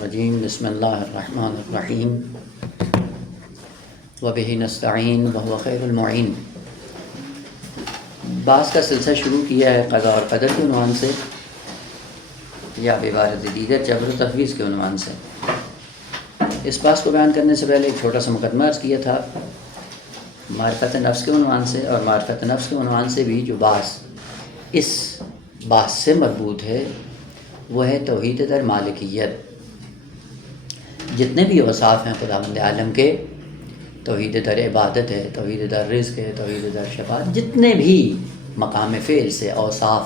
الرجیم بسم اللہ الرحمن الرحیم وبہ نستعین وہو خیر المعین۔ بعض کا سلسلہ شروع کیا ہے قضاء اور قدر کے عنوان سے یا عبارت دیگر جبر و تفویض کے عنوان سے۔ اس بات کو بیان کرنے سے پہلے ایک چھوٹا سا مقدمہ عرض کیا تھا معرفت نفس کے عنوان سے، اور معرفت نفس کے عنوان سے بھی جو بعض اس بات سے مربوط ہے وہ ہے توحید در مالکیت۔ جتنے بھی اوصاف ہیں خداوند عالم کے، توحید در عبادت ہے، توحید در رزق ہے، توحید در شفاعت، جتنے بھی مقام فعل سے اوصاف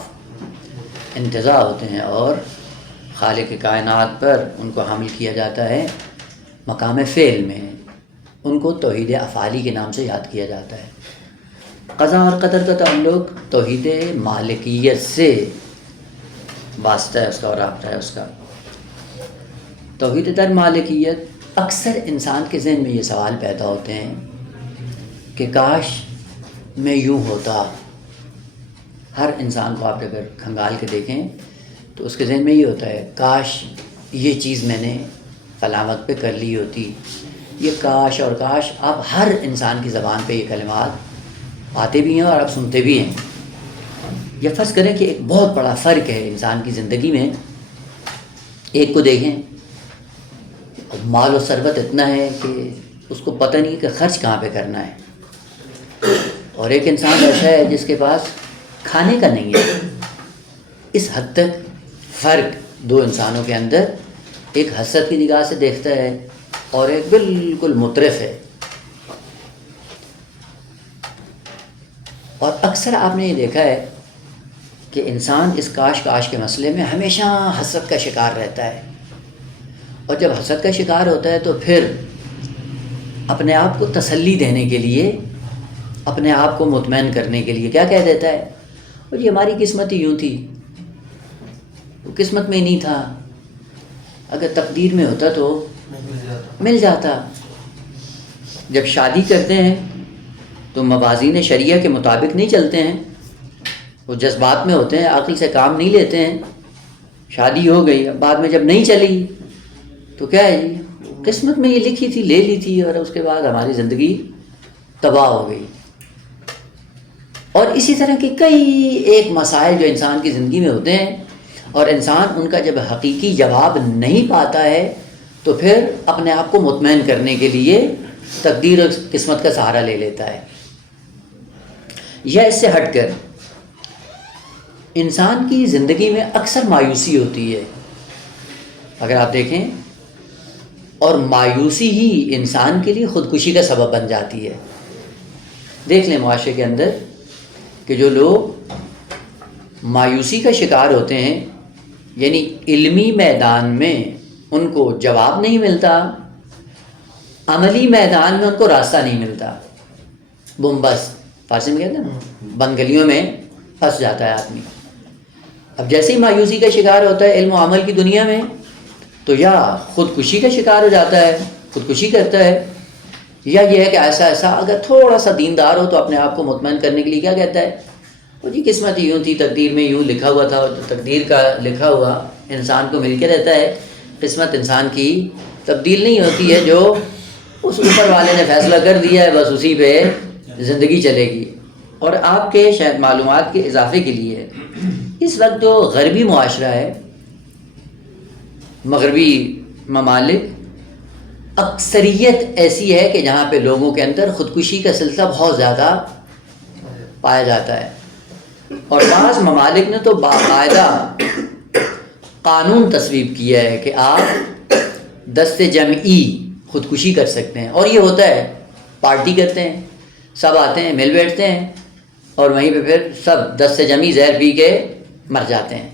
انتزاع ہوتے ہیں اور خالق کائنات پر ان کو حمل کیا جاتا ہے مقام فعل میں، ان کو توحید افعالی کے نام سے یاد کیا جاتا ہے۔ قضاء اور قدر کا تعلق توحید مالکیت سے واسطہ ہے اس کا اور رابطہ ہے اس کا۔ توحید در مالکیت، اکثر انسان کے ذہن میں یہ سوال پیدا ہوتے ہیں کہ کاش میں یوں ہوتا۔ ہر انسان کو آپ اگر کھنگال کے دیکھیں تو اس کے ذہن میں یہ ہوتا ہے کاش یہ چیز میں نے فلاں وقت پہ کر لی ہوتی۔ یہ کاش اور کاش اب ہر انسان کی زبان پہ یہ کلمات آتے بھی ہیں اور اب سنتے بھی ہیں۔ یہ فرض کریں کہ ایک بہت بڑا فرق ہے انسان کی زندگی میں۔ ایک کو دیکھیں مال و ثروت اتنا ہے کہ اس کو پتہ نہیں کہ خرچ کہاں پہ کرنا ہے، اور ایک انسان ایسا ہے جس کے پاس کھانے کا نہیں ہے۔ اس حد تک فرق دو انسانوں کے اندر، ایک حسد کی نگاہ سے دیکھتا ہے اور ایک بالکل مترف ہے۔ اور اکثر آپ نے یہ دیکھا ہے کہ انسان اس کاش کے مسئلے میں ہمیشہ حسد کا شکار رہتا ہے، اور جب حسد کا شکار ہوتا ہے تو پھر اپنے آپ کو تسلی دینے کے لیے، اپنے آپ کو مطمئن کرنے کے لیے کیا کہہ دیتا ہے، اور یہ ہماری قسمت ہی یوں تھی، وہ قسمت میں ہی نہیں تھا، اگر تقدیر میں ہوتا تو مل جاتا۔ جب شادی کرتے ہیں تو موازین شریعہ کے مطابق نہیں چلتے ہیں، وہ جذبات میں ہوتے ہیں، عقل سے کام نہیں لیتے ہیں۔ شادی ہو گئی، اب بعد میں جب نہیں چلی تو کیا ہے جی قسمت میں یہ لکھی تھی، لے لی تھی، اور اس کے بعد ہماری زندگی تباہ ہو گئی۔ اور اسی طرح کے کئی ایک مسائل جو انسان کی زندگی میں ہوتے ہیں، اور انسان ان کا جب حقیقی جواب نہیں پاتا ہے تو پھر اپنے آپ کو مطمئن کرنے کے لیے تقدیر اور قسمت کا سہارا لے لیتا ہے۔ یا اس سے ہٹ کر انسان کی زندگی میں اکثر مایوسی ہوتی ہے، اگر آپ دیکھیں، اور مایوسی ہی انسان کے لیے خودکشی کا سبب بن جاتی ہے۔ دیکھ لیں معاشرے کے اندر کہ جو لوگ مایوسی کا شکار ہوتے ہیں، یعنی علمی میدان میں ان کو جواب نہیں ملتا، عملی میدان میں ان کو راستہ نہیں ملتا، بمبست فارسی میں کہتے ہیں بند گلیوں میں پھنس جاتا ہے آدمی۔ اب جیسے ہی مایوسی کا شکار ہوتا ہے علم و عمل کی دنیا میں، تو یا خودکشی کا شکار ہو جاتا ہے، خودکشی کرتا ہے، یا یہ ہے کہ ایسا اگر تھوڑا سا دیندار ہو تو اپنے آپ کو مطمئن کرنے کے لیے کیا کہتا ہے، وہ جی قسمت یوں تھی، تقدیر میں یوں لکھا ہوا تھا، اور تقدیر کا لکھا ہوا انسان کو مل کے رہتا ہے۔ قسمت انسان کی تبدیل نہیں ہوتی ہے، جو اس اوپر والے نے فیصلہ کر دیا ہے بس اسی پہ زندگی چلے گی۔ اور آپ کے شاید معلومات کے اضافے کے لیے اس وقت جو غربی معاشرہ ہے، مغربی ممالک، اکثریت ایسی ہے کہ جہاں پہ لوگوں کے اندر خودکشی کا سلسلہ بہت زیادہ پایا جاتا ہے، اور بعض ممالک نے تو باقاعدہ قانون تصویب کیا ہے کہ آپ دست جمعی خودکشی کر سکتے ہیں، اور یہ ہوتا ہے پارٹی کرتے ہیں، سب آتے ہیں، مل بیٹھتے ہیں، اور وہیں پہ پھر سب دست جمعی زہر پی کے مر جاتے ہیں۔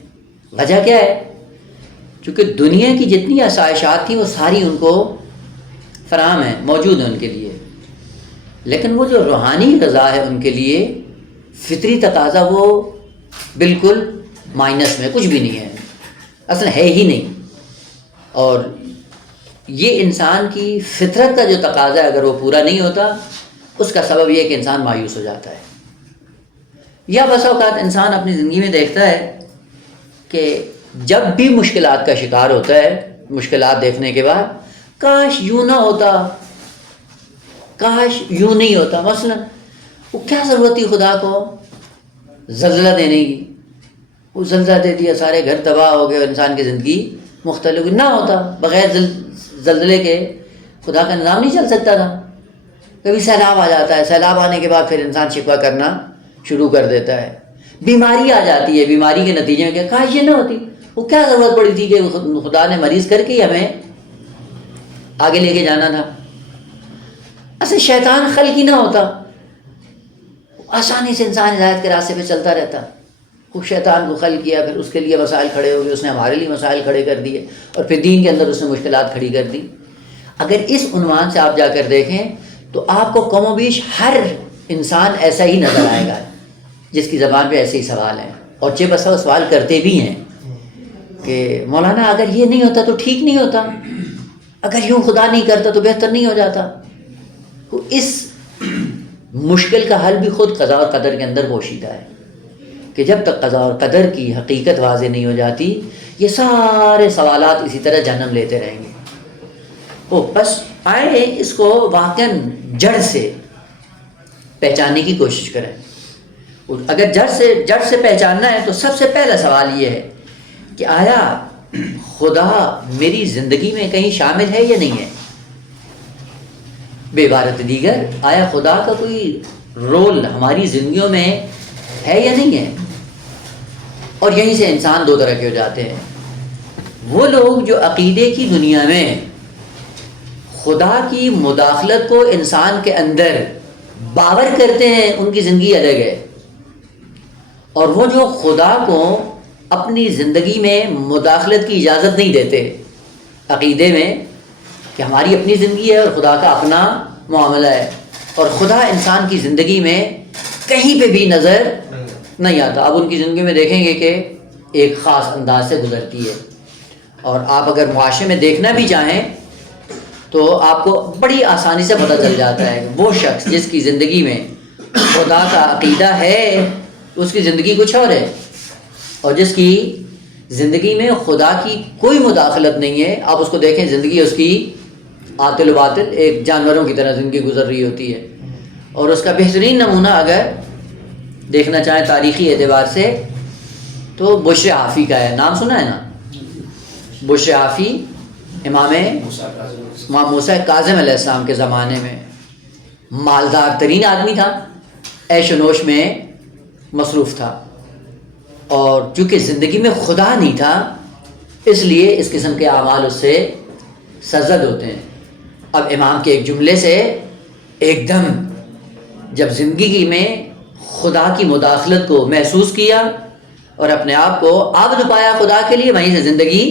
وجہ کیا ہے؟ چونکہ دنیا کی جتنی آسائشات تھیں وہ ساری ان کو فراہم ہیں، موجود ہیں ان کے لیے، لیکن وہ جو روحانی غذا ہے ان کے لیے فطری تقاضا وہ بالکل مائنس میں، کچھ بھی نہیں ہے، اصل ہے ہی نہیں۔ اور یہ انسان کی فطرت کا جو تقاضا ہے اگر وہ پورا نہیں ہوتا، اس کا سبب یہ ہے کہ انسان مایوس ہو جاتا ہے۔ یا بس اوقات انسان اپنی زندگی میں دیکھتا ہے کہ جب بھی مشکلات کا شکار ہوتا ہے مشکلات دیکھنے کے بعد کاش یوں نہ ہوتا، کاش یوں نہیں ہوتا. مثلا وہ کیا ضرورت تھی خدا کو زلزلہ دینے کی؟ وہ زلزلہ دے دیا، سارے گھر تباہ ہو گئے اور انسان کی زندگی مختلف. نہ ہوتا بغیر زلزلے کے خدا کا نظام نہیں چل سکتا تھا. کبھی سیلاب آ جاتا ہے، سیلاب آنے کے بعد پھر انسان شکوہ کرنا شروع کر دیتا ہے. بیماری آ جاتی ہے، بیماری کے نتیجے میں کہ کاش یہ نہ ہوتی، وہ کیا ضرورت پڑی تھی کہ خدا نے مریض کر کے ہی ہمیں آگے لے کے جانا تھا. اصل شیطان خلق ہی نہ ہوتا، آسانی سے انسان ہدایت کے راستے پہ چلتا رہتا. خوب شیطان کو خلق کیا، پھر اس کے لیے مسائل کھڑے ہو گئے، اس نے ہمارے لیے مسائل کھڑے کر دیے، اور پھر دین کے اندر اس نے مشکلات کھڑی کر دی. اگر اس عنوان سے آپ جا کر دیکھیں تو آپ کو کم و بیش ہر انسان ایسا ہی نظر آئے گا جس کی زبان پہ ایسے ہی سوال ہیں، اور چہ بسا وہ سوال کرتے بھی ہیں کہ مولانا اگر یہ نہیں ہوتا تو ٹھیک نہیں ہوتا، اگر یوں خدا نہیں کرتا تو بہتر نہیں ہو جاتا. تو اس مشکل کا حل بھی خود قضاء اور قدر کے اندر پوشیدہ ہے کہ جب تک قضاء اور قدر کی حقیقت واضح نہیں ہو جاتی یہ سارے سوالات اسی طرح جنم لیتے رہیں گے. بس آئے اس کو واقعاً جڑ سے پہچاننے کی کوشش کریں. اگر جڑ سے پہچاننا ہے تو سب سے پہلا سوال یہ ہے کہ آیا خدا میری زندگی میں کہیں شامل ہے یا نہیں ہے؟ بے عبارت دیگر آیا خدا کا کوئی رول ہماری زندگیوں میں ہے یا نہیں ہے؟ اور یہیں سے انسان دو طرح کے ہو جاتے ہیں. وہ لوگ جو عقیدے کی دنیا میں خدا کی مداخلت کو انسان کے اندر باور کرتے ہیں ان کی زندگی الگ ہے، اور وہ جو خدا کو اپنی زندگی میں مداخلت کی اجازت نہیں دیتے عقیدے میں کہ ہماری اپنی زندگی ہے اور خدا کا اپنا معاملہ ہے، اور خدا انسان کی زندگی میں کہیں پہ بھی نظر نہیں آتا. اب ان کی زندگی میں دیکھیں گے کہ ایک خاص انداز سے گزرتی ہے، اور آپ اگر معاشرے میں دیکھنا بھی چاہیں تو آپ کو بڑی آسانی سے پتہ چل جاتا ہے کہ وہ شخص جس کی زندگی میں خدا کا عقیدہ ہے اس کی زندگی کچھ اور ہے، اور جس کی زندگی میں خدا کی کوئی مداخلت نہیں ہے آپ اس کو دیکھیں زندگی اس کی عاطل و باطل ایک جانوروں کی طرح زندگی گزر رہی ہوتی ہے. اور اس کا بہترین نمونہ اگر دیکھنا چاہیں تاریخی اعتبار سے تو بشر حافی کا ہے. نام سنا ہے نا؟ بشر حافی امام موسیٰ کاظم علیہ السلام کے زمانے میں مالدار ترین آدمی تھا، عیش و نوش میں مصروف تھا، اور چونکہ زندگی میں خدا نہیں تھا اس لیے اس قسم کے اعمال اس سے سرزد ہوتے ہیں. اب امام کے ایک جملے سے ایک دم جب زندگی میں خدا کی مداخلت کو محسوس کیا اور اپنے آپ کو عابد پایا خدا کے لیے، وہیں سے زندگی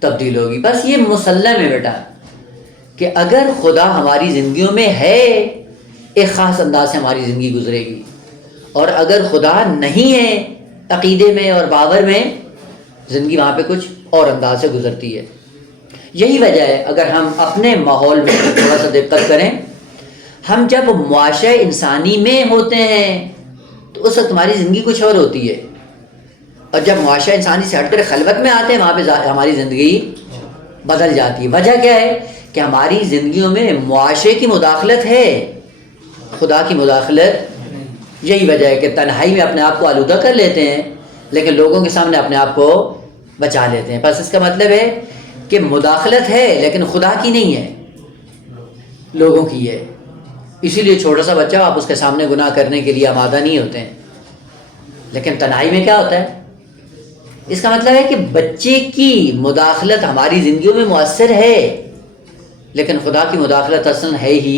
تبدیل ہوگی. بس یہ مسلم ہے بیٹا کہ اگر خدا ہماری زندگیوں میں ہے ایک خاص انداز سے ہماری زندگی گزرے گی، اور اگر خدا نہیں ہے عقیدے میں اور باور میں زندگی وہاں پہ کچھ اور انداز سے گزرتی ہے. یہی وجہ ہے اگر ہم اپنے ماحول میں تھوڑا سا دقت کریں، ہم جب معاشرہ انسانی میں ہوتے ہیں تو اس وقت ہماری زندگی کچھ اور ہوتی ہے، اور جب معاشرہ انسانی سے ہٹ کر خلوت میں آتے ہیں وہاں پہ ہماری زندگی بدل جاتی ہے. وجہ کیا ہے کہ ہماری زندگیوں میں معاشرے کی مداخلت ہے، خدا کی مداخلت. یہی وجہ ہے کہ تنہائی میں اپنے آپ کو آلودہ کر لیتے ہیں لیکن لوگوں کے سامنے اپنے آپ کو بچا لیتے ہیں. بس اس کا مطلب ہے کہ مداخلت ہے لیکن خدا کی نہیں ہے، لوگوں کی ہے. اسی لیے چھوٹا سا بچہ آپ اس کے سامنے گناہ کرنے کے لیے آمادہ نہیں ہوتے ہیں. لیکن تنہائی میں کیا ہوتا ہے؟ اس کا مطلب ہے کہ بچے کی مداخلت ہماری زندگیوں میں مؤثر ہے لیکن خدا کی مداخلت اصلاً ہے ہی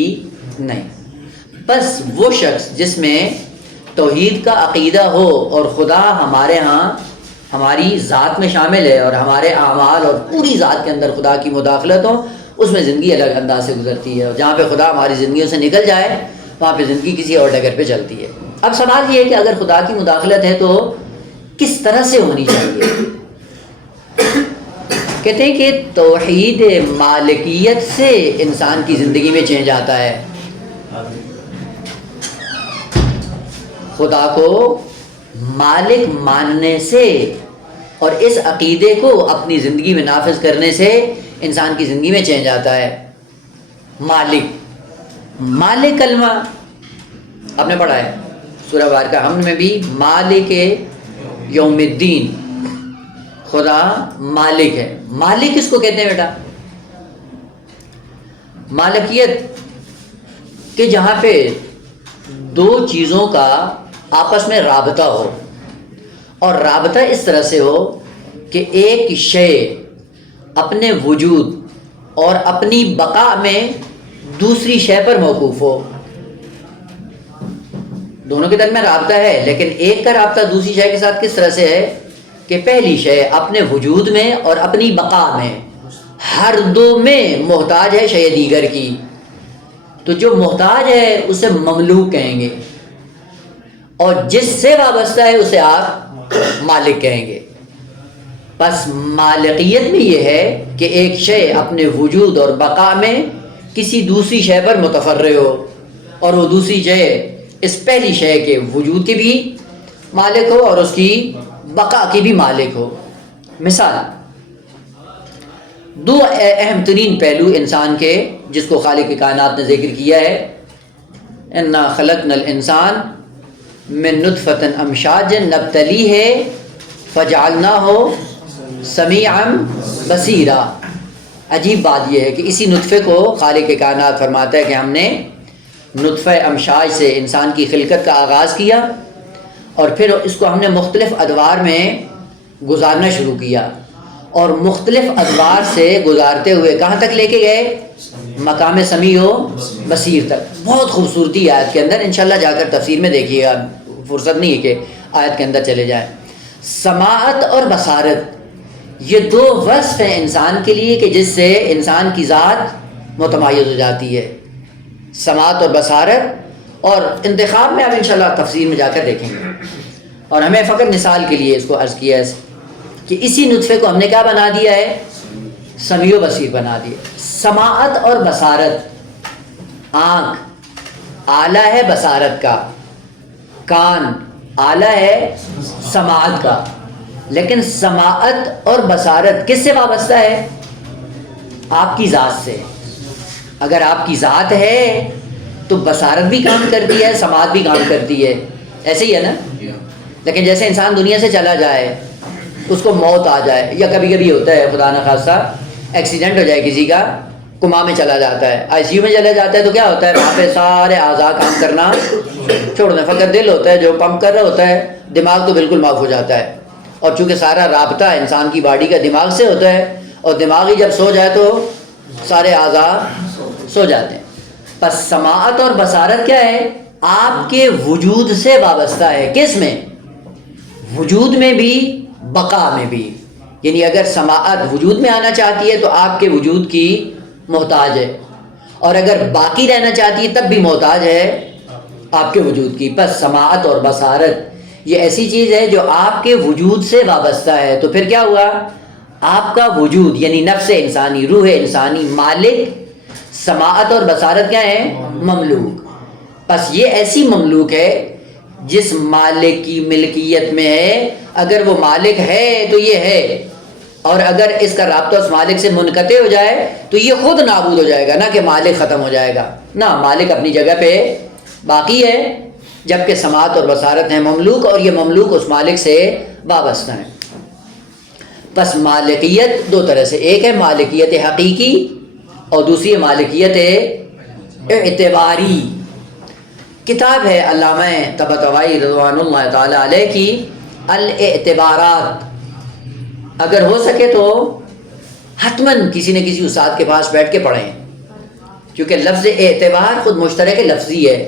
نہیں. بس وہ شخص جس میں توحید کا عقیدہ ہو اور خدا ہمارے ہاں ہماری ذات میں شامل ہے اور ہمارے اعمال اور پوری ذات کے اندر خدا کی مداخلت ہو، اس میں زندگی الگ انداز سے گزرتی ہے. اور جہاں پہ خدا ہماری زندگیوں سے نکل جائے وہاں پہ زندگی کسی اور ڈگر پہ چلتی ہے. اب سوال یہ ہے کہ اگر خدا کی مداخلت ہے تو کس طرح سے ہونی چاہیے؟ کہتے ہیں کہ توحید مالکیت سے انسان کی زندگی میں چینج آتا ہے. خدا کو مالک ماننے سے اور اس عقیدے کو اپنی زندگی میں نافذ کرنے سے انسان کی زندگی میں چینج آتا ہے۔ مالک کلمہ آپ نے پڑھا ہے سورہ بارکہ حمد میں بھی، مالک یوم الدین، خدا مالک ہے۔ مالک کس کو کہتے ہیں بیٹا؟ مالکیت کہ جہاں پہ دو چیزوں کا آپس میں رابطہ ہو، اور رابطہ اس طرح سے ہو کہ ایک شے اپنے وجود اور اپنی بقا میں دوسری شے پر موقوف ہو۔ دونوں کے درمیان رابطہ ہے، لیکن ایک کا رابطہ دوسری شے کے ساتھ کس طرح سے ہے کہ پہلی شے اپنے وجود میں اور اپنی بقا میں ہر دو میں محتاج ہے شے دیگر کی، تو جو محتاج ہے اسے مملوک کہیں گے، اور جس سے وابستہ ہے اسے آپ مالک کہیں گے۔ پس مالکیت میں یہ ہے کہ ایک شے اپنے وجود اور بقا میں کسی دوسری شے پر متفرع ہو، اور وہ دوسری شے اس پہلی شے کے وجود کی بھی مالک ہو اور اس کی بقا کی بھی مالک ہو۔ مثال، دو اہم ترین پہلو انسان کے جس کو خالق کائنات نے ذکر کیا ہے، انا خلقنا الانسان من نطفۃ امشاج نبتلیہ فجعلناہ سمیعا بصیرا۔ عجیب بات یہ ہے کہ اسی نطفے کو خالق کائنات فرماتا ہے کہ ہم نے نطفہ امشاج سے انسان کی خلقت کا آغاز کیا، اور پھر اس کو ہم نے مختلف ادوار میں گزارنا شروع کیا، اور مختلف ادوار سے گزارتے ہوئے کہاں تک لے کے گئے؟ مقام سمیع و بصیر تک۔ بہت خوبصورتی آیت کے اندر، انشاءاللہ جا کر تفسیر میں دیکھیے گا، فرصت نہیں ہے کہ آیت کے اندر چلے جائیں۔ سماعت اور بصارت یہ دو وصف ہیں انسان کے لیے کہ جس سے انسان کی ذات متمایز ہو جاتی ہے، سماعت اور بصارت، اور انتخاب میں اب انشاءاللہ تفسیر میں جا کر دیکھیں گے۔ اور ہمیں فقط مثال کے لیے اس کو عرض کیا ہے کہ اسی نطفے کو ہم نے کیا بنا دیا ہے؟ سمیع و بصیر بنا دیا۔ سماعت اور بصارت، آنکھ آلہ ہے بصارت کا، کان آلہ ہے سماعت کا، لیکن سماعت اور بصارت کس سے وابستہ ہے؟ آپ کی ذات سے۔ اگر آپ کی ذات ہے تو بصارت بھی کام کرتی ہے، سماعت بھی کام کرتی ہے، ایسے ہی ہے نا؟ لیکن جیسے انسان دنیا سے چلا جائے، اس کو موت آ جائے، یا کبھی کبھی ہوتا ہے خدا نخواستہ ایکسیڈنٹ ہو جائے کسی کا، کوما میں چلا جاتا ہے، آئی سی یو میں چلا جاتا ہے، تو کیا ہوتا ہے؟ وہاں پہ سارے اعضاء کام کرنا چھوڑ دیں، فقط دل ہوتا ہے جو پمپ کر رہا ہوتا ہے، دماغ تو بالکل معاف ہو جاتا ہے۔ اور چونکہ سارا رابطہ انسان کی باڈی کا دماغ سے ہوتا ہے، اور دماغ ہی جب سو جائے تو سارے اعضاء سو جاتے ہیں۔ پس سماعت اور بصارت کیا ہے؟ آپ کے وجود سے وابستہ ہے۔ کس میں؟ وجود میں بھی، بقا میں بھی۔ یعنی اگر سماعت وجود میں آنا چاہتی ہے تو آپ کے وجود کی محتاج ہے، اور اگر باقی رہنا چاہتی ہے تب بھی محتاج ہے آپ کے وجود کی۔ پس سماعت اور بصارت یہ ایسی چیز ہے جو آپ کے وجود سے وابستہ ہے، تو پھر کیا ہوا؟ آپ کا وجود یعنی نفس انسانی، روح انسانی مالک، سماعت اور بصارت کیا ہے؟ مملوک۔ پس یہ ایسی مملوک ہے جس مالک کی ملکیت میں ہے۔ اگر وہ مالک ہے تو یہ ہے، اور اگر اس کا رابطہ اس مالک سے منقطع ہو جائے تو یہ خود نابود ہو جائے گا، نہ کہ مالک ختم ہو جائے گا، نہ، مالک اپنی جگہ پہ باقی ہے، جبکہ سماعت اور بصارت ہیں مملوک، اور یہ مملوک اس مالک سے وابستہ ہیں۔ بس مالکیت دو طرح سے، ایک ہے مالکیت حقیقی اور دوسری ہے مالکیت اعتباری۔ کتاب ہے علامہ طباطبائی رضوان اللہ تعالیٰ علیہ کی الاعتبارات، اگر ہو سکے تو حتماً کسی نہ کسی استاد کے پاس بیٹھ کے پڑھیں، کیونکہ لفظ اعتبار خود مشترک لفظی ہے،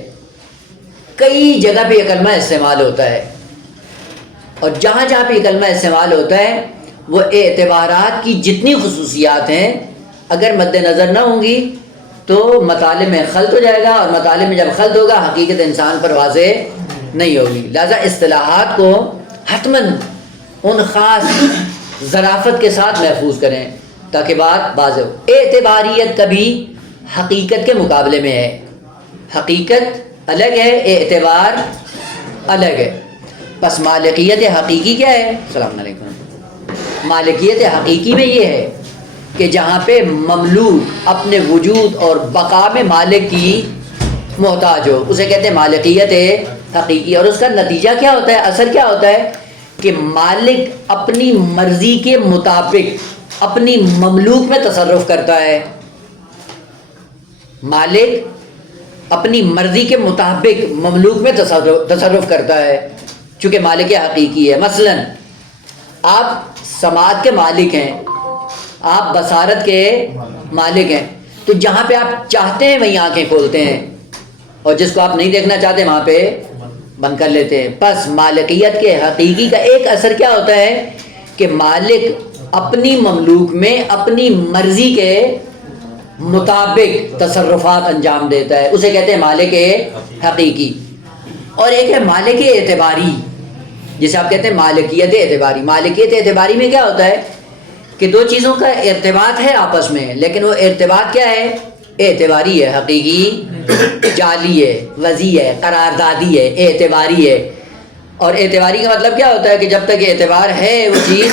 کئی جگہ پہ یہ کلمہ استعمال ہوتا ہے، اور جہاں جہاں پہ یہ کلمہ استعمال ہوتا ہے وہ اعتبارات کی جتنی خصوصیات ہیں اگر مد نظر نہ ہوں گی تو مطالب میں خلط ہو جائے گا، اور مطالب میں جب خلط ہوگا حقیقت انسان پر واضح نہیں ہوگی۔ لہذا اصطلاحات کو حتماً ان خاص ظرافت کے ساتھ محفوظ کریں تاکہ بات واضح ہو۔ اعتباریت کبھی حقیقت کے مقابلے میں ہے، حقیقت الگ ہے، اعتبار الگ ہے۔ پس مالکیت حقیقی کیا ہے؟ السلام علیکم۔ مالکیت حقیقی میں یہ ہے کہ جہاں پہ مملوک اپنے وجود اور بقا میں مالک کی محتاج ہو، اسے کہتے ہیں مالکیت حقیقی. اور اس کا نتیجہ کیا ہوتا ہے، اثر کیا ہوتا ہے کہ مالک اپنی مرضی کے مطابق اپنی مملوک میں تصرف کرتا ہے. مالک اپنی مرضی کے مطابق مملوک میں تصرف کرتا ہے چونکہ مالک حقیقی ہے. مثلا آپ سماعت کے مالک ہیں، آپ بصارت کے مالک ہیں، تو جہاں پہ آپ چاہتے ہیں وہیں آنکھیں کھولتے ہیں، اور جس کو آپ نہیں دیکھنا چاہتے وہاں پہ بند کر لیتے ہیں. بس مالکیت کے حقیقی کا ایک اثر کیا ہوتا ہے کہ مالک اپنی مملوک میں اپنی مرضی کے مطابق تصرفات انجام دیتا ہے، اسے کہتے ہیں مالک حقیقی. اور ایک ہے مالک اعتباری، جسے آپ کہتے ہیں مالکیت اعتباری. مالکیت اعتباری میں کیا ہوتا ہے کہ دو چیزوں کا ارتباط ہے آپس میں، لیکن وہ ارتباط کیا ہے، اعتباری ہے، حقیقی جعلی ہے، وضعی ہے، قراردادی ہے، اعتباری ہے. اور اعتباری کا مطلب کیا ہوتا ہے کہ جب تک اعتبار ہے وہ چیز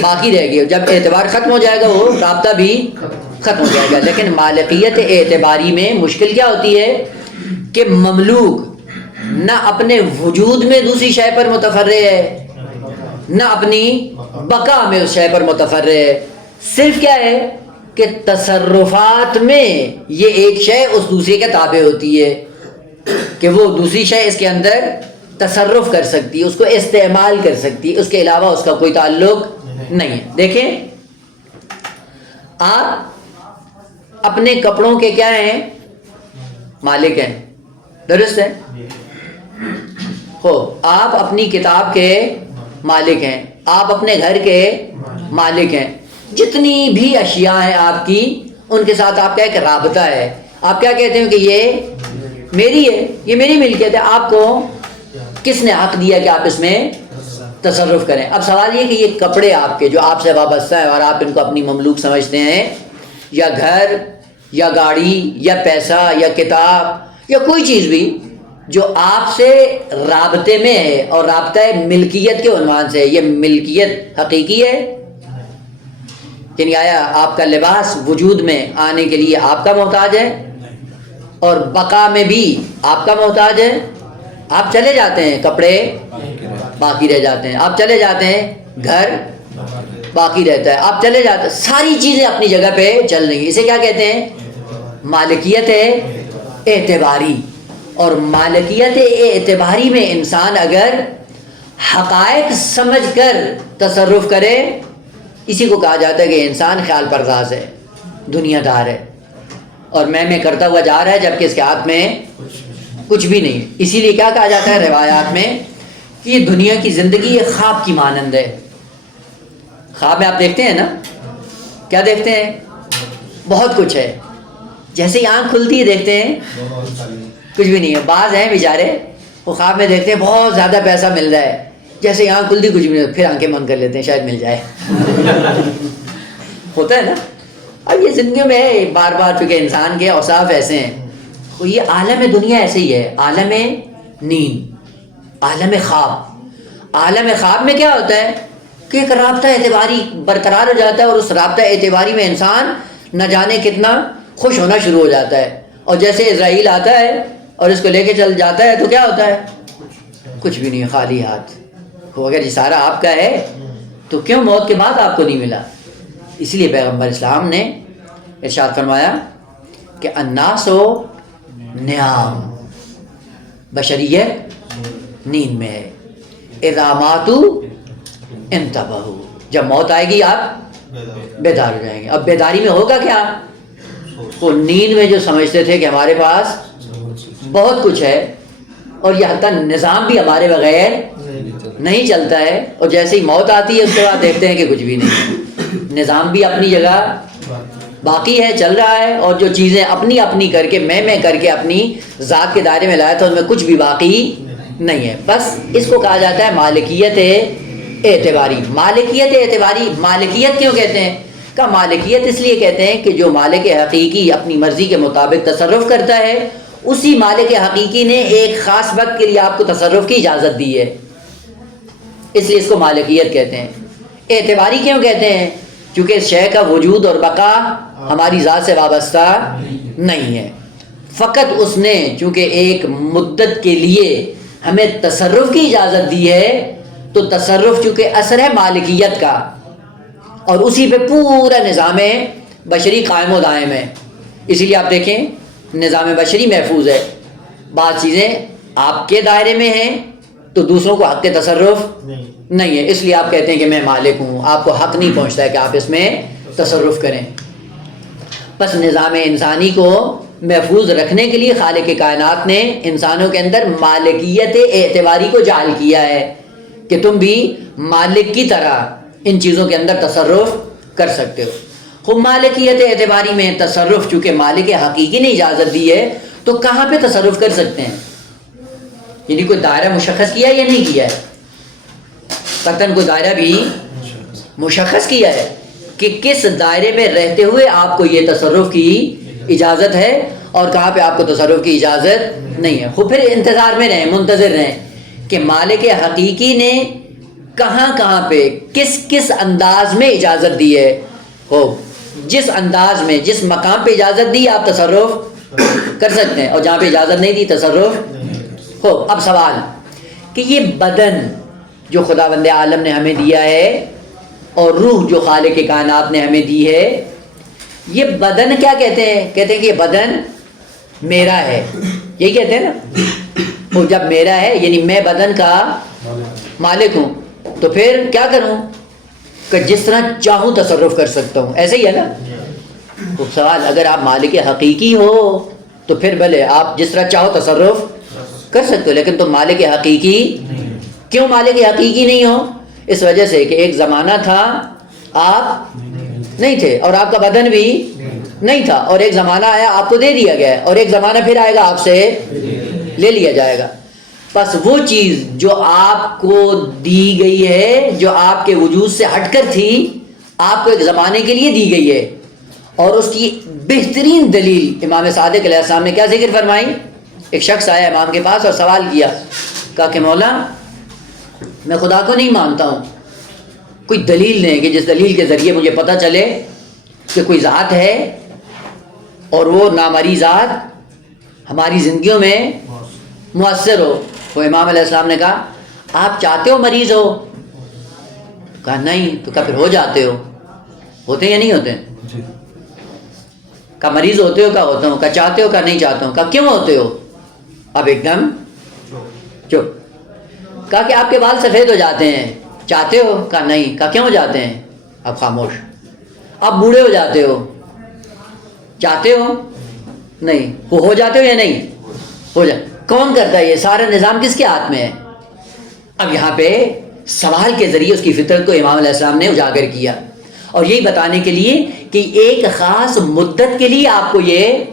باقی رہے گی، جب اعتبار ختم ہو جائے گا وہ رابطہ بھی ختم ہو جائے گا. لیکن مالکیت اعتباری میں مشکل کیا ہوتی ہے کہ مملوک نہ اپنے وجود میں دوسری شے پر متفرع ہے، نہ اپنی بقا میں اس شے پر متفرع ہے، صرف کیا ہے کہ تصرفات میں یہ ایک شے اس دوسرے کے تابع ہوتی ہے کہ وہ دوسری شے اس کے اندر تصرف کر سکتی ہے، اس کو استعمال کر سکتی ہے، اس کے علاوہ اس کا کوئی تعلق نہیں ہے. دیکھیں آپ اپنے کپڑوں کے کیا ہیں، مالک ہیں، درست ہے؟ ہو آپ اپنی کتاب کے مالک ہیں، آپ اپنے گھر کے مالک ہیں. جتنی بھی اشیاء ہیں آپ کی، ان کے ساتھ آپ کا ایک رابطہ ہے. آپ کیا کہتے ہیں کہ یہ میری ہے، یہ میری ملکیت ہے. آپ کو کس نے حق دیا کہ آپ اس میں تصرف کریں؟ اب سوال یہ کہ یہ کپڑے آپ کے جو آپ سے وابستہ ہیں اور آپ ان کو اپنی مملوک سمجھتے ہیں، یا گھر یا گاڑی یا پیسہ یا کتاب یا کوئی چیز بھی جو آپ سے رابطے میں ہے اور رابطہ ملکیت کے عنوان سے، یہ ملکیت حقیقی ہے؟ یعنی آیا آپ کا لباس وجود میں آنے کے لیے آپ کا محتاج ہے اور بقا میں بھی آپ کا محتاج ہے؟ آپ چلے جاتے ہیں کپڑے باقی رہ جاتے ہیں، آپ چلے جاتے ہیں گھر باقی رہتا ہے، آپ چلے جاتے ہیں، ساری چیزیں اپنی جگہ پہ چل رہی ہیں. اسے کیا کہتے ہیں؟ مالکیت اعتباری. اور مالکیت اعتباری میں انسان اگر حقائق سمجھ کر تصرف کرے، اسی کو کہا جاتا ہے کہ انسان خیال پرداز ہے، دنیا دار ہے، اور میں کرتا ہوا جا رہا ہے جبکہ اس کے ہاتھ میں کچھ بھی نہیں ہے. اسی لیے کیا کہا جاتا ہے روایات میں کہ یہ دنیا کی زندگی ایک خواب کی مانند ہے. خواب میں آپ دیکھتے ہیں نا، کیا دیکھتے ہیں؟ بہت کچھ ہے. جیسے ہی آنکھ کھلتی ہے دیکھتے ہیں کچھ بھی نہیں ہے. بعض ہیں بیچارے وہ خواب میں دیکھتے ہیں بہت زیادہ پیسہ مل رہا ہے، جیسے آنکھ کھلتی کچھ بھی نہیں، پھر آنکھیں بند کر لیتے ہیں شاید مل جائے. ہوتا ہے نا. اب یہ زندگی میں بار بار چونکہ انسان کے اوصاف ایسے ہیں، تو یہ عالم دنیا ایسے ہی ہے، عالم نیند، عالم خواب. عالم خواب میں کیا ہوتا ہے کہ ایک رابطہ اعتباری برقرار ہو جاتا ہے، اور اس رابطہ اعتباری میں انسان نہ جانے کتنا خوش ہونا شروع ہو جاتا ہے. اور جیسے اسرائیل آتا ہے اور اس کو لے کے چل جاتا ہے تو کیا ہوتا ہے؟ کچھ بھی نہیں، خالی ہاتھ. اگر یہ سارا آپ کا ہے تو کیوں موت کے بعد آپ کو نہیں ملا؟ اس لیے پیغمبر اسلام نے ارشاد فرمایا کہ الناس نیام، بشریت نیند میں ہے. اذا ماتوا انتبہوا، جب موت آئے گی آپ بیدار ہو جائیں گے. اب بیداری میں ہوگا کیا؟ وہ نیند میں جو سمجھتے تھے کہ ہمارے پاس بہت کچھ ہے اور یہ حتیٰ نظام بھی ہمارے بغیر نہیں چلتا ہے، اور جیسے ہی موت آتی ہے اس کے بعد دیکھتے ہیں کہ کچھ بھی نہیں، نظام بھی اپنی جگہ باقی ہے، چل رہا ہے، اور جو چیزیں اپنی اپنی کر کے میں کر کے اپنی ذات کے دائرے میں لایا تھا ان میں کچھ بھی باقی نہیں ہے. بس اس کو کہا جاتا ہے مالکیت اعتباری. مالکیت اعتباری، مالکیت کیوں کہتے ہیں؟ کا مالکیت اس لیے کہتے ہیں کہ جو مالک حقیقی اپنی مرضی کے مطابق تصرف کرتا ہے، اسی مالک حقیقی نے ایک خاص وقت کے لیے آپ کو تصرف کی اجازت دی ہے، اس لیے اس کو مالکیت کہتے ہیں. اعتباری کیوں کہتے ہیں؟ کیونکہ اس شے کا وجود اور بقا ہماری ذات سے وابستہ نہیں ہے، فقط اس نے چونکہ ایک مدت کے لیے ہمیں تصرف کی اجازت دی ہے، تو تصرف چونکہ اثر ہے مالکیت کا، اور اسی پہ پورا نظام بشری قائم و دائم ہے. اسی لیے آپ دیکھیں نظام بشری محفوظ ہے، بعض چیزیں آپ کے دائرے میں ہیں تو دوسروں کو حق کے تصرف نہیں ہے، اس لیے آپ کہتے ہیں کہ میں مالک ہوں، آپ کو حق نہیں پہنچتا ہے کہ آپ اس میں تصرف کریں. بس نظام انسانی کو محفوظ رکھنے کے لیے خالق کائنات نے انسانوں کے اندر مالکیت اعتباری کو جعل کیا ہے کہ تم بھی مالک کی طرح ان چیزوں کے اندر تصرف کر سکتے ہو. خود مالکیت اعتباری میں تصرف چونکہ مالک حقیقی نے اجازت دی ہے تو کہاں پہ تصرف کر سکتے ہیں؟ یعنی کوئی دائرہ مشخص کیا ہے یا نہیں کیا ہے؟ سختاً کوئی دائرہ بھی مشخص کیا ہے کہ کس دائرے میں رہتے ہوئے آپ کو یہ تصرف کی اجازت ہے اور کہاں پہ آپ کو تصرف کی اجازت نہیں ہے. خود پھر انتظار میں رہیں، منتظر رہیں کہ مالک حقیقی نے کہاں کہاں پہ کس کس انداز میں اجازت دی ہے. ہو جس انداز میں جس مقام پہ اجازت دی آپ تصرف کر سکتے ہیں، اور جہاں پہ اجازت نہیں دی تصرف ہو. اب سوال کہ یہ بدن جو خداوند عالم نے ہمیں دیا ہے اور روح جو خالق کائنات نے ہمیں دی ہے، یہ بدن کیا کہتے ہیں؟ کہتے ہیں کہ یہ بدن میرا ہے، یہی کہتے ہیں نا. وہ جب میرا ہے یعنی میں بدن کا مالک ہوں، تو پھر کیا کروں کہ جس طرح چاہوں تصرف کر سکتا ہوں، ایسے ہی ہے نا. تو سوال اگر آپ مالک حقیقی ہو تو پھر بھلے آپ جس طرح چاہو تصرف کر سکتے ہو، لیکن تم مالک حقیقی کیوں مالک حقیقی نہیں ہو؟ اس وجہ سے کہ ایک زمانہ تھا آپ نہیں تھے اور آپ کا بدن بھی نہیں تھا، اور ایک زمانہ آیا آپ کو دے دیا گیا ہے، اور ایک زمانہ پھر آئے گا آپ سے لے لیا جائے گا. بس وہ چیز جو آپ کو دی گئی ہے، جو آپ کے وجود سے ہٹ کر تھی، آپ کو ایک زمانے کے لیے دی گئی ہے. اور اس کی بہترین دلیل امام صادق علیہ السلام نے کیا ذکر فرمائی؟ ایک شخص آیا امام کے پاس اور سوال کیا، کہا کہ مولا میں خدا کو نہیں مانتا ہوں، کوئی دلیل نہیں کہ جس دلیل کے ذریعے مجھے پتہ چلے کہ کوئی ذات ہے اور وہ نامری ذات ہماری زندگیوں میں مؤثر ہو. تو امام علیہ السلام نے کہا آپ چاہتے ہو مریض ہو؟ کہا نہیں. تو کہا پھر ہو جاتے ہو؟ ہوتے یا نہیں ہوتے؟ کہا مریض ہوتے ہو؟ کہا ہوتا ہوں. کہا چاہتے ہو؟ کہا نہیں چاہتا ہوں. کہا کیوں ہوتے ہو؟ اب ایک دم چپ. کہا کہ آپ کے بال سفید ہو جاتے ہیں، چاہتے ہو؟ کہا نہیں. کہا کیوں ہو جاتے ہیں؟ اب خاموش. آپ بوڑھے ہو جاتے ہو، چاہتے ہو؟ نہیں. وہ ہو جاتے ہو یا نہیں ہو جاتے؟ کون کرتا ہے یہ سارا نظام؟ کس کے ہاتھ میں ہے؟ اب یہاں پہ سوال کے ذریعے اس کی فطرت کو امام علیہ السلام نے اجاگر کیا، اور یہی بتانے کے لیے کہ ایک خاص مدت کے لیے آپ کو یہ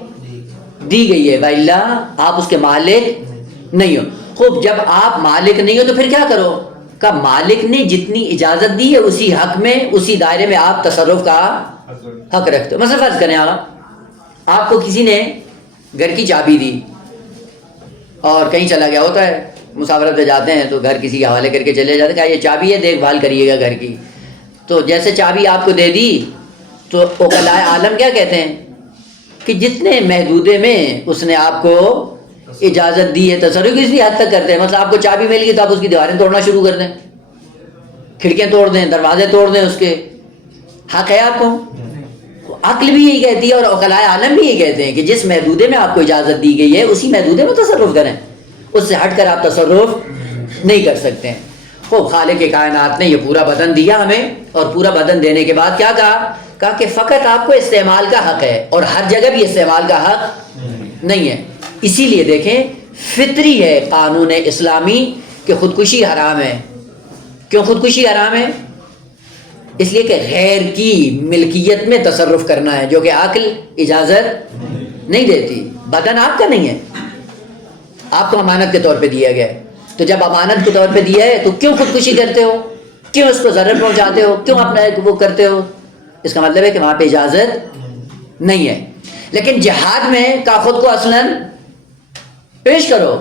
دی گئی ہے، وَإِلَّا آپ اس کے مالک نہیں ہو. خوب جب آپ مالک نہیں ہو تو پھر کیا کرو؟ کہ مالک نے جتنی اجازت دی ہے اسی حق میں، اسی دائرے میں آپ تصرف کا حق رکھتے ہو. مثلا فرض کریں آپ کو کسی نے گھر کی چابی دی اور کہیں چلا گیا، ہوتا ہے مسافرت پہ جاتے ہیں تو گھر کسی کے حوالے کر کے چلے جاتے ہیں، کہا یہ چابی ہے دیکھ بھال کریے گا گھر کی. تو جیسے چابی آپ کو دے دی تو عقلاء عالم کیا کہتے ہیں کہ جتنے محدودے میں اس نے آپ کو اجازت دی ہے تصرف کس بھی حد تک کرتے ہیں. مثلا آپ کو چابی مل گئی تو آپ اس کی دیواریں توڑنا شروع کر دیں، کھڑکیاں توڑ دیں، دروازے توڑ دیں، اس کے حق ہے آپ کو. عقل بھی یہی کہتی ہے اور عقلاء عالم بھی یہی کہتے ہیں کہ جس محدودے میں آپ کو اجازت دی گئی ہے اسی محدودے میں تصرف کریں، اس سے ہٹ کر آپ تصرف نہیں کر سکتے ہیں. خوب خالق کائنات نے یہ پورا بدن دیا ہمیں، اور پورا بدن دینے کے بعد کیا کہا کہ فقط آپ کو استعمال کا حق ہے، اور ہر جگہ بھی استعمال کا حق نہیں ہے. اسی لیے دیکھیں فطری ہے قانون اسلامی کہ خودکشی حرام ہے. کیوں خودکشی حرام ہے؟ اس لیے کہ غیر کی ملکیت میں تصرف کرنا ہے جو کہ عقل اجازت نہیں دیتی. بدن آپ کا نہیں ہے، آپ کو امانت کے طور پہ دیا گیا ہے. تو جب امانت کے طور پہ دیا ہے تو کیوں خودکشی کرتے ہو؟ کیوں اس کو ضرر پہنچاتے ہو؟ کیوں اپنا وہ کرتے ہو؟ اس کا مطلب ہے کہ وہاں پہ اجازت نہیں ہے. لیکن جہاد میں کا خود کو اصلاً پیش کرو،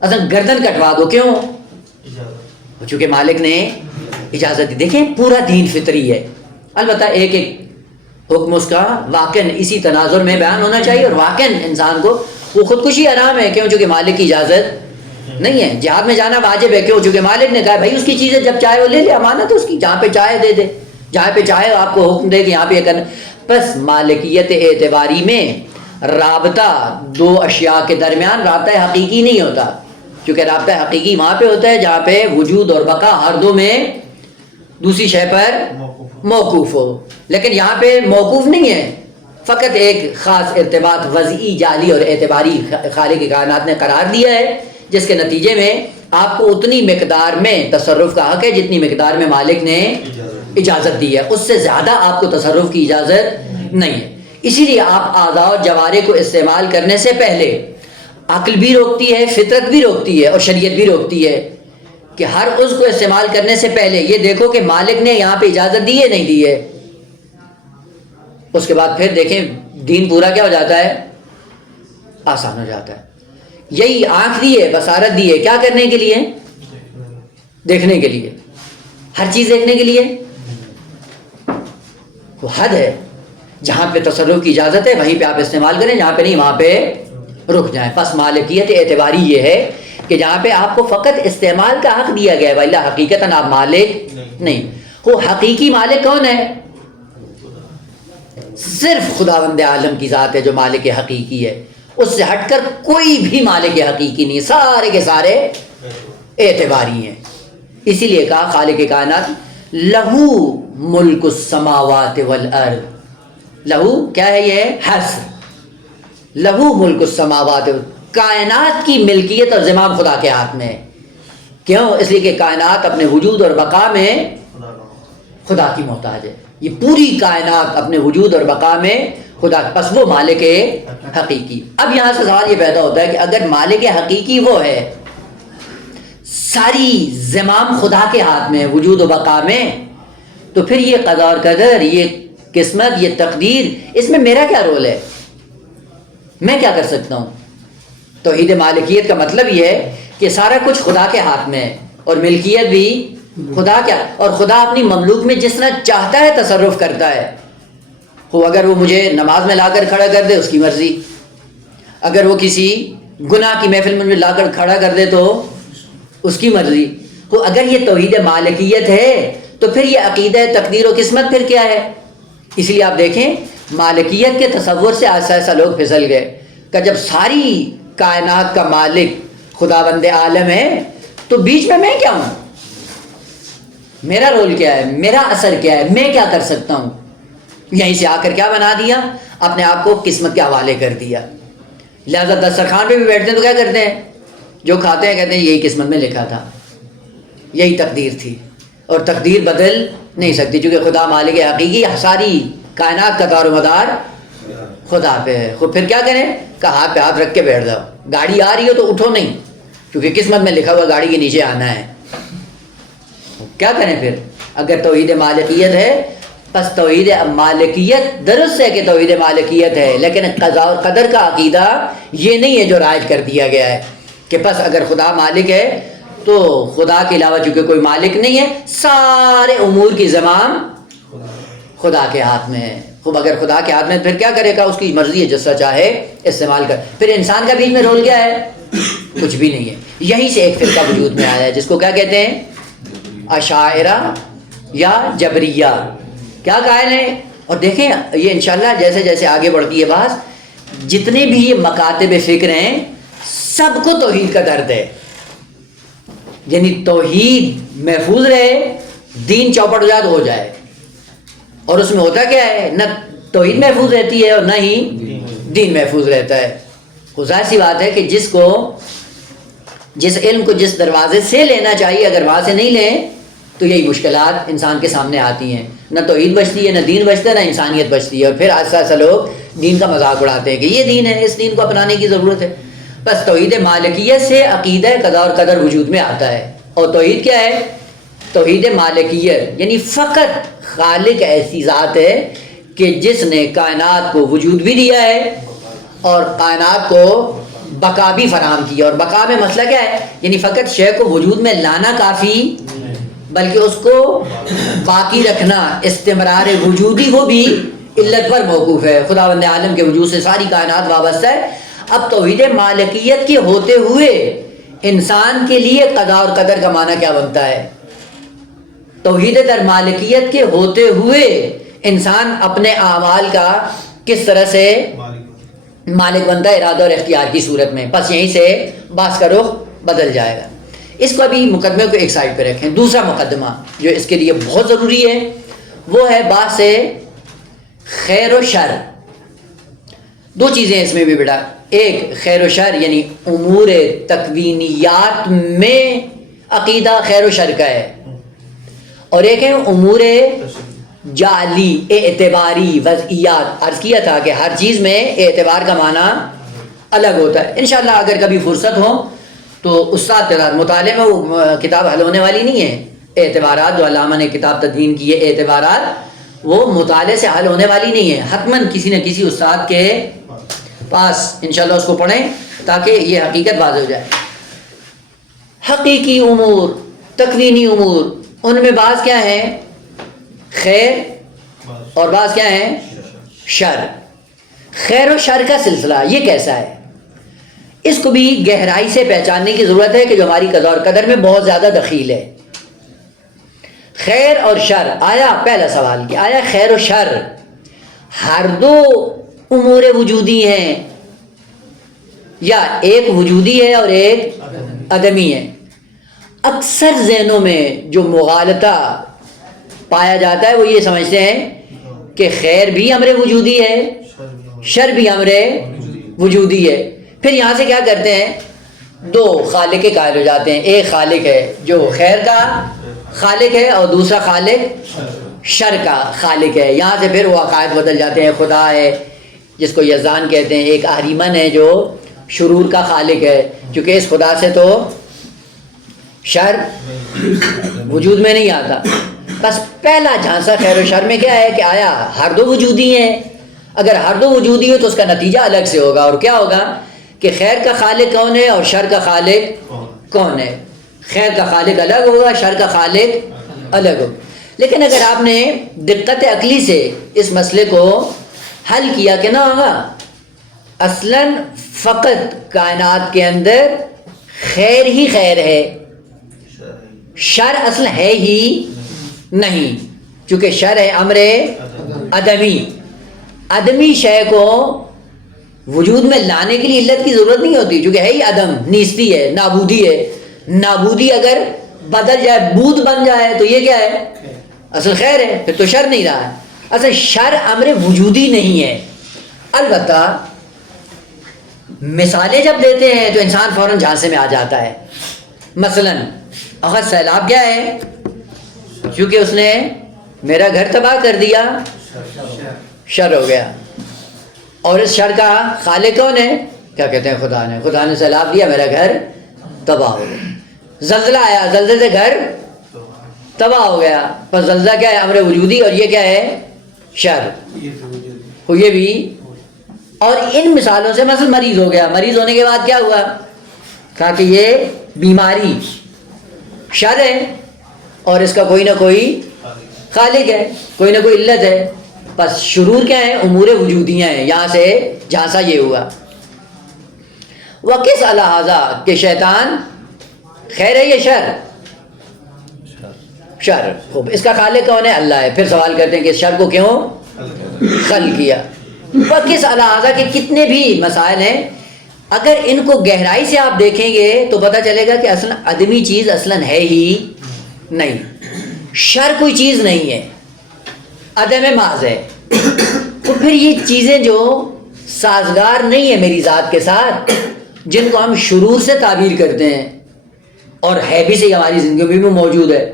اصلاً گردن کٹوا دو. کیوں؟ چونکہ مالک نے اجازت دی. دیکھیں پورا دین فطری ہے. البتہ ایک ایک حکم اس کا واقعاً اسی تناظر میں بیان ہونا چاہیے, اور واقعاً انسان کو وہ خودکشی حرام ہے کیوں, چونکہ مالک کی اجازت نہیں ہے. جہاد میں جانا واجب ہے کیوں, چونکہ مالک نے کہا بھائی اس کی چیزیں جب چاہے وہ لے لے, امانت ہے اس کی, جہاں پہ چاہے دے دے, جہاں پہ چاہے آپ کو حکم دے کہ یہاں پہ یہ کرنا. بس مالکیت اعتباری میں رابطہ دو اشیاء کے درمیان رابطہ حقیقی نہیں ہوتا, کیونکہ رابطہ حقیقی وہاں پہ ہوتا ہے جہاں پہ وجود اور بقا ہر دو میں دوسری شے پر موقوف ہو. لیکن یہاں پہ موقوف نہیں ہے, فقط ایک خاص ارتباط وضعی جعلی اور اعتباری خالق کائنات نے قرار دیا ہے, جس کے نتیجے میں آپ کو اتنی مقدار میں تصرف کا حق ہے جتنی مقدار میں مالک نے اجازت دی ہے, اس سے زیادہ آپ کو تصرف کی اجازت نہیں ہے. اسی لیے آپ اعضاء و جوارح کو استعمال کرنے سے پہلے عقل بھی روکتی ہے, فطرت بھی روکتی ہے, اور شریعت بھی روکتی ہے کہ ہر عضو کو استعمال کرنے سے پہلے یہ دیکھو کہ مالک نے یہاں پہ اجازت دی ہے نہیں دی ہے. اس کے بعد پھر دیکھیں دین پورا کیا ہو جاتا ہے, آسان ہو جاتا ہے. یہی آنکھ دی ہے, بصارت دی ہے, کیا کرنے کے لیے, دیکھنے کے لیے, ہر چیز دیکھنے کے لیے. وہ حد ہے, جہاں پہ تصرف کی اجازت ہے وہیں پہ آپ استعمال کریں, جہاں پہ نہیں وہاں پہ رک جائیں. پس مالکیت اعتباری یہ ہے کہ جہاں پہ آپ کو فقط استعمال کا حق دیا گیا ہے, وَإِلَّا حقیقتاً آپ مالک نہیں. وہ حقیقی مالک کون ہے, صرف خداوند عالم کی ذات ہے جو مالک حقیقی ہے. اس سے ہٹ کر کوئی بھی مالک حقیقی نہیں, سارے کے سارے اعتباری ہیں. اسی لیے کہا خالق کائنات لہو ملک السماوات والارض. لہو کیا ہے, یہ حصر, لہو ملک السماوات, کائنات کی ملکیت اور زمام خدا کے ہاتھ میں ہے. کیوں, اس لیے کہ کائنات اپنے وجود اور بقا میں خدا کی محتاج ہے. یہ پوری کائنات اپنے وجود اور بقا میں خدا, پس وہ مالک حقیقی. اب یہاں سے سوال یہ پیدا ہوتا ہے کہ اگر مالک حقیقی وہ ہے, ساری زمام خدا کے ہاتھ میں, وجود و بقا میں, تو پھر یہ قضا اور قدر, یہ قسمت, یہ تقدیر, اس میں میرا کیا رول ہے, میں کیا کر سکتا ہوں. توحید مالکیت کا مطلب یہ ہے کہ سارا کچھ خدا کے ہاتھ میں ہے, اور ملکیت بھی خدا کیا, اور خدا اپنی مملوک میں جس طرح چاہتا ہے تصرف کرتا ہے. اگر وہ مجھے نماز میں لا کر کھڑا کر دے اس کی مرضی, اگر وہ کسی گناہ کی محفل میں مجھے لا کر کھڑا کر دے تو اس کی مرضی. اگر یہ توحید مالکیت ہے تو پھر یہ عقیدہ تقدیر و قسمت پھر کیا ہے. اس لیے آپ دیکھیں مالکیت کے تصور سے ایسا ایسا لوگ پھسل گئے کہ جب ساری کائنات کا مالک خداوند عالم ہے تو بیچ میں کیا ہوں, میرا رول کیا ہے, میرا اثر کیا ہے, میں کیا کر سکتا ہوں. یہیں سے آ کر کیا بنا دیا, اپنے آپ کو قسمت کے حوالے کر دیا. لہذا دسترخوان پہ بھی بیٹھتے ہیں تو کیا کرتے ہیں, جو کھاتے ہیں کہتے ہیں یہی قسمت میں لکھا تھا, یہی تقدیر تھی, اور تقدیر بدل نہیں سکتی کیونکہ خدا مالک حقیقی, ساری کائنات کا دار و مدار خدا پہ ہے. خود پھر کیا کریں, کہ ہاتھ پہ ہاتھ رکھ کے بیٹھ جاؤ. گاڑی آ رہی ہو تو اٹھو نہیں, کیونکہ قسمت میں لکھا ہوا گاڑی کے نیچے آنا ہے. کیا کریں پھر, اگر توحید مالکیت ہے پس توحید مالکیت درست ہے کہ توحید مالکیت ہے, لیکن قضاء اور قدر کا عقیدہ یہ نہیں ہے جو رائج کر دیا گیا ہے کہ پس اگر خدا مالک ہے تو خدا کے علاوہ چونکہ کوئی مالک نہیں ہے, سارے امور کی زمام خدا کے ہاتھ میں ہے. خوب اگر خدا کے ہاتھ میں پھر کیا کرے گا, اس کی مرضی ہے, جس طرح چاہے استعمال کر. پھر انسان کا بیچ میں رول کیا ہے, کچھ بھی نہیں ہے. یہیں سے ایک فرقہ وجود میں آیا ہے جس کو کیا کہتے ہیں, اشاعرہ یا جبریہ. کیا قائل ہیں, اور دیکھیں یہ انشاءاللہ جیسے جیسے آگے بڑھتی ہے بات, جتنے بھی یہ مکاتب فکر ہیں سب کو توحید کا درد ہے. یعنی توحید محفوظ رہے, دین چوپٹ ہو جائے تو ہو جائے. اور اس میں ہوتا کیا ہے, نہ توحید محفوظ رہتی ہے اور نہ ہی دین محفوظ رہتا ہے. ظاہر سی بات ہے کہ جس علم کو جس دروازے سے لینا چاہیے اگر وہاں سے نہیں لیں تو یہی مشکلات انسان کے سامنے آتی ہیں. نہ توحید بچتی ہے, نہ دین بچتا ہے, نہ انسانیت بچتی ہے. اور پھر ایسا ایسا لوگ دین کا مذاق اڑاتے ہیں کہ یہ دین ہے, اس دین کو اپنانے کی ضرورت ہے. بس توحید مالکیت سے عقیدہ قضا اور قدر وجود میں آتا ہے. اور توحید کیا ہے, توحید مالکیت یعنی فقط خالق ایسی ذات ہے کہ جس نے کائنات کو وجود بھی دیا ہے اور کائنات کو بقا بھی فراہم کیا. اور بقا میں مسئلہ کیا ہے, یعنی فقط شے کو وجود میں لانا کافی بلکہ اس کو باقی رکھنا، استمرار وجودی، وہ بھی علت پر موقوف ہے. خداوند عالم کے وجود سے ساری کائنات وابستہ ہے. اب توحید مالکیت کے ہوتے ہوئے انسان کے لیے قضاء اور قدر کا معنی کیا بنتا ہے؟ توحید در مالکیت کے ہوتے ہوئے انسان اپنے اعمال کا کس طرح سے مالک بنتا ہے؟ ارادہ اور اختیار کی صورت میں. بس یہیں سے بحث کا رخ بدل جائے گا. اس کو ابھی مقدمے کو ایک سائڈ پہ رکھیں. دوسرا مقدمہ جو اس کے لیے بہت ضروری ہے وہ ہے بحث خیر و شر. دو چیزیں اس میں بھی بیٹا، ایک خیر و شر یعنی امور تکوینیات میں عقیدہ خیر و شر کا ہے، اور ایک ہے امور جعلی اعتباری وضعیات. عرض کیا تھا کہ ہر چیز میں اعتبار کا معنی الگ ہوتا ہے. انشاءاللہ اگر کبھی فرصت ہو تو استاد کے ساتھ مطالعے میں وہ کتاب حل ہونے والی نہیں ہے. اعتبارات جو علامہ نے کتاب تدوین کی ہے، اعتبارات، وہ مطالعے سے حل ہونے والی نہیں ہے. حتماً کسی نہ کسی استاد کے پاس انشاءاللہ اس کو پڑھیں تاکہ یہ حقیقت واضح ہو جائے. حقیقی امور، تکوینی امور، ان میں بعض کیا ہیں؟ خیر اور بعض کیا ہیں؟ شر. خیر و شر کا سلسلہ یہ کیسا ہے؟ اس کو بھی گہرائی سے پہچاننے کی ضرورت ہے کہ جو ہماری قضاء اور قدر میں بہت زیادہ دخیل ہے. خیر اور شر، آیا پہلا سوال کہ آیا خیر و شر ہر دو امور وجودی ہیں یا ایک وجودی ہے اور ایک عدمی ہے؟ اکثر ذہنوں میں جو مغالطہ پایا جاتا ہے وہ یہ سمجھتے ہیں کہ خیر بھی امر وجودی ہے، شر بھی امر وجودی ہے. پھر یہاں سے کیا کرتے ہیں؟ دو خالق کے قائل ہو جاتے ہیں. ایک خالق ہے جو خیر کا خالق ہے اور دوسرا خالق شر کا خالق ہے. یہاں سے پھر وہ عقائد بدل جاتے ہیں. خدا ہے جس کو یزدان کہتے ہیں، ایک اہریمن ہے جو شرور کا خالق ہے، کیونکہ اس خدا سے تو شر وجود میں نہیں آتا. بس پہلا جھانسا خیر و شر میں کیا ہے کہ آیا ہر دو وجودی ہیں؟ اگر ہر دو وجودی ہو تو اس کا نتیجہ الگ سے ہوگا. اور کیا ہوگا کہ خیر کا خالق کون ہے اور شر کا خالق کون ہے؟ خیر کا خالق الگ ہوگا، شر کا خالق الگ ہوگا. لیکن اگر آپ نے دقت عقلی سے اس مسئلے کو حل کیا کہ نہ ہوگا، اصلاً فقط کائنات کے اندر خیر ہی خیر ہے، شر اصل ہے ہی نہیں، چونکہ شر ہے امر عدمی. عدمی شے کو وجود میں لانے کے لیے علت کی ضرورت نہیں ہوتی، چونکہ ہے ہی عدم، نیستی ہے، نابودی ہے. نابودی اگر بدل جائے، بود بن جائے تو یہ کیا ہے؟ اصل خیر ہے، پھر تو شر نہیں رہا ہے. اصل شر امر وجودی نہیں ہے. البتہ مثالیں جب دیتے ہیں تو انسان فوراً جھانسے میں آ جاتا ہے. مثلاً اگر سیلاب کیا ہے؟ کیونکہ اس نے میرا گھر تباہ کر دیا، شر ہو گیا. اور اس شر کا خالق کون ہے؟ کیا کہتے ہیں؟ خدا نے. خدا نے سیلاب دیا، میرا گھر تباہ ہو گیا. زلزلہ آیا، زلزلے سے گھر تباہ ہو گیا. پر زلزلہ کیا ہے؟ امر وجودی، اور یہ کیا ہے؟ شر. یہ بھی. اور ان مثالوں سے مثلا مریض ہو گیا، مریض ہونے کے بعد کیا ہوا؟ کہا کہ یہ بیماری شر ہے اور اس کا کوئی نہ کوئی خالق ہے، کوئی نہ کوئی علت ہے. بس شرور کیا ہے؟ امور وجودیاں ہیں. یہاں سے جھانسا یہ ہوا. وَقِسْ عَلَىٰ هَٰذَا کہ شیطان خیر ہے یا شر؟ شر. خوب، اس کا خالق کون ہے؟ اللہ ہے. پھر سوال کرتے ہیں کہ اس شر کو کیوں خلق کیا؟ وَقِسْ عَلَىٰ هَٰذَا کہ کتنے بھی مسائل ہیں، اگر ان کو گہرائی سے آپ دیکھیں گے تو پتہ چلے گا کہ اصلا عدمی چیز اصلا ہے ہی نہیں. شر کوئی چیز نہیں ہے، عدم محض ہے. تو پھر یہ چیزیں جو سازگار نہیں ہے میری ذات کے ساتھ، جن کو ہم شرور سے تعبیر کرتے ہیں اور ہے بھی صحیح ہماری زندگیوں میں بھی موجود ہے.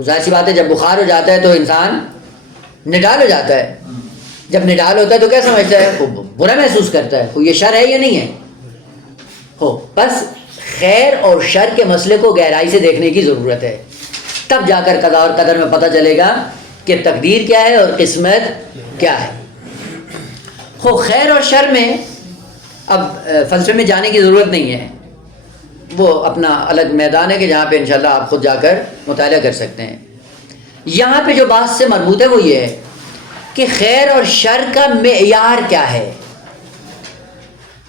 ظاہر سی بات ہے جب بخار ہو جاتا ہے تو انسان نڈال ہو جاتا ہے. جب نڈال ہوتا ہے تو کیا سمجھتا ہے؟ وہ برا محسوس کرتا ہے. وہ یہ شر ہے یا نہیں ہے؟ ہو بس خیر اور شر کے مسئلے کو گہرائی سے دیکھنے کی ضرورت ہے. تب جا کر قضاء اور قدر میں پتہ چلے گا کہ تقدیر کیا ہے اور قسمت کیا ہے. خیر اور شر میں اب فلسفے میں جانے کی ضرورت نہیں ہے. وہ اپنا الگ میدان ہے کہ جہاں پہ انشاءاللہ آپ خود جا کر مطالعہ کر سکتے ہیں. یہاں پہ جو بات سے مربوط ہے وہ یہ ہے کہ خیر اور شر کا معیار کیا ہے.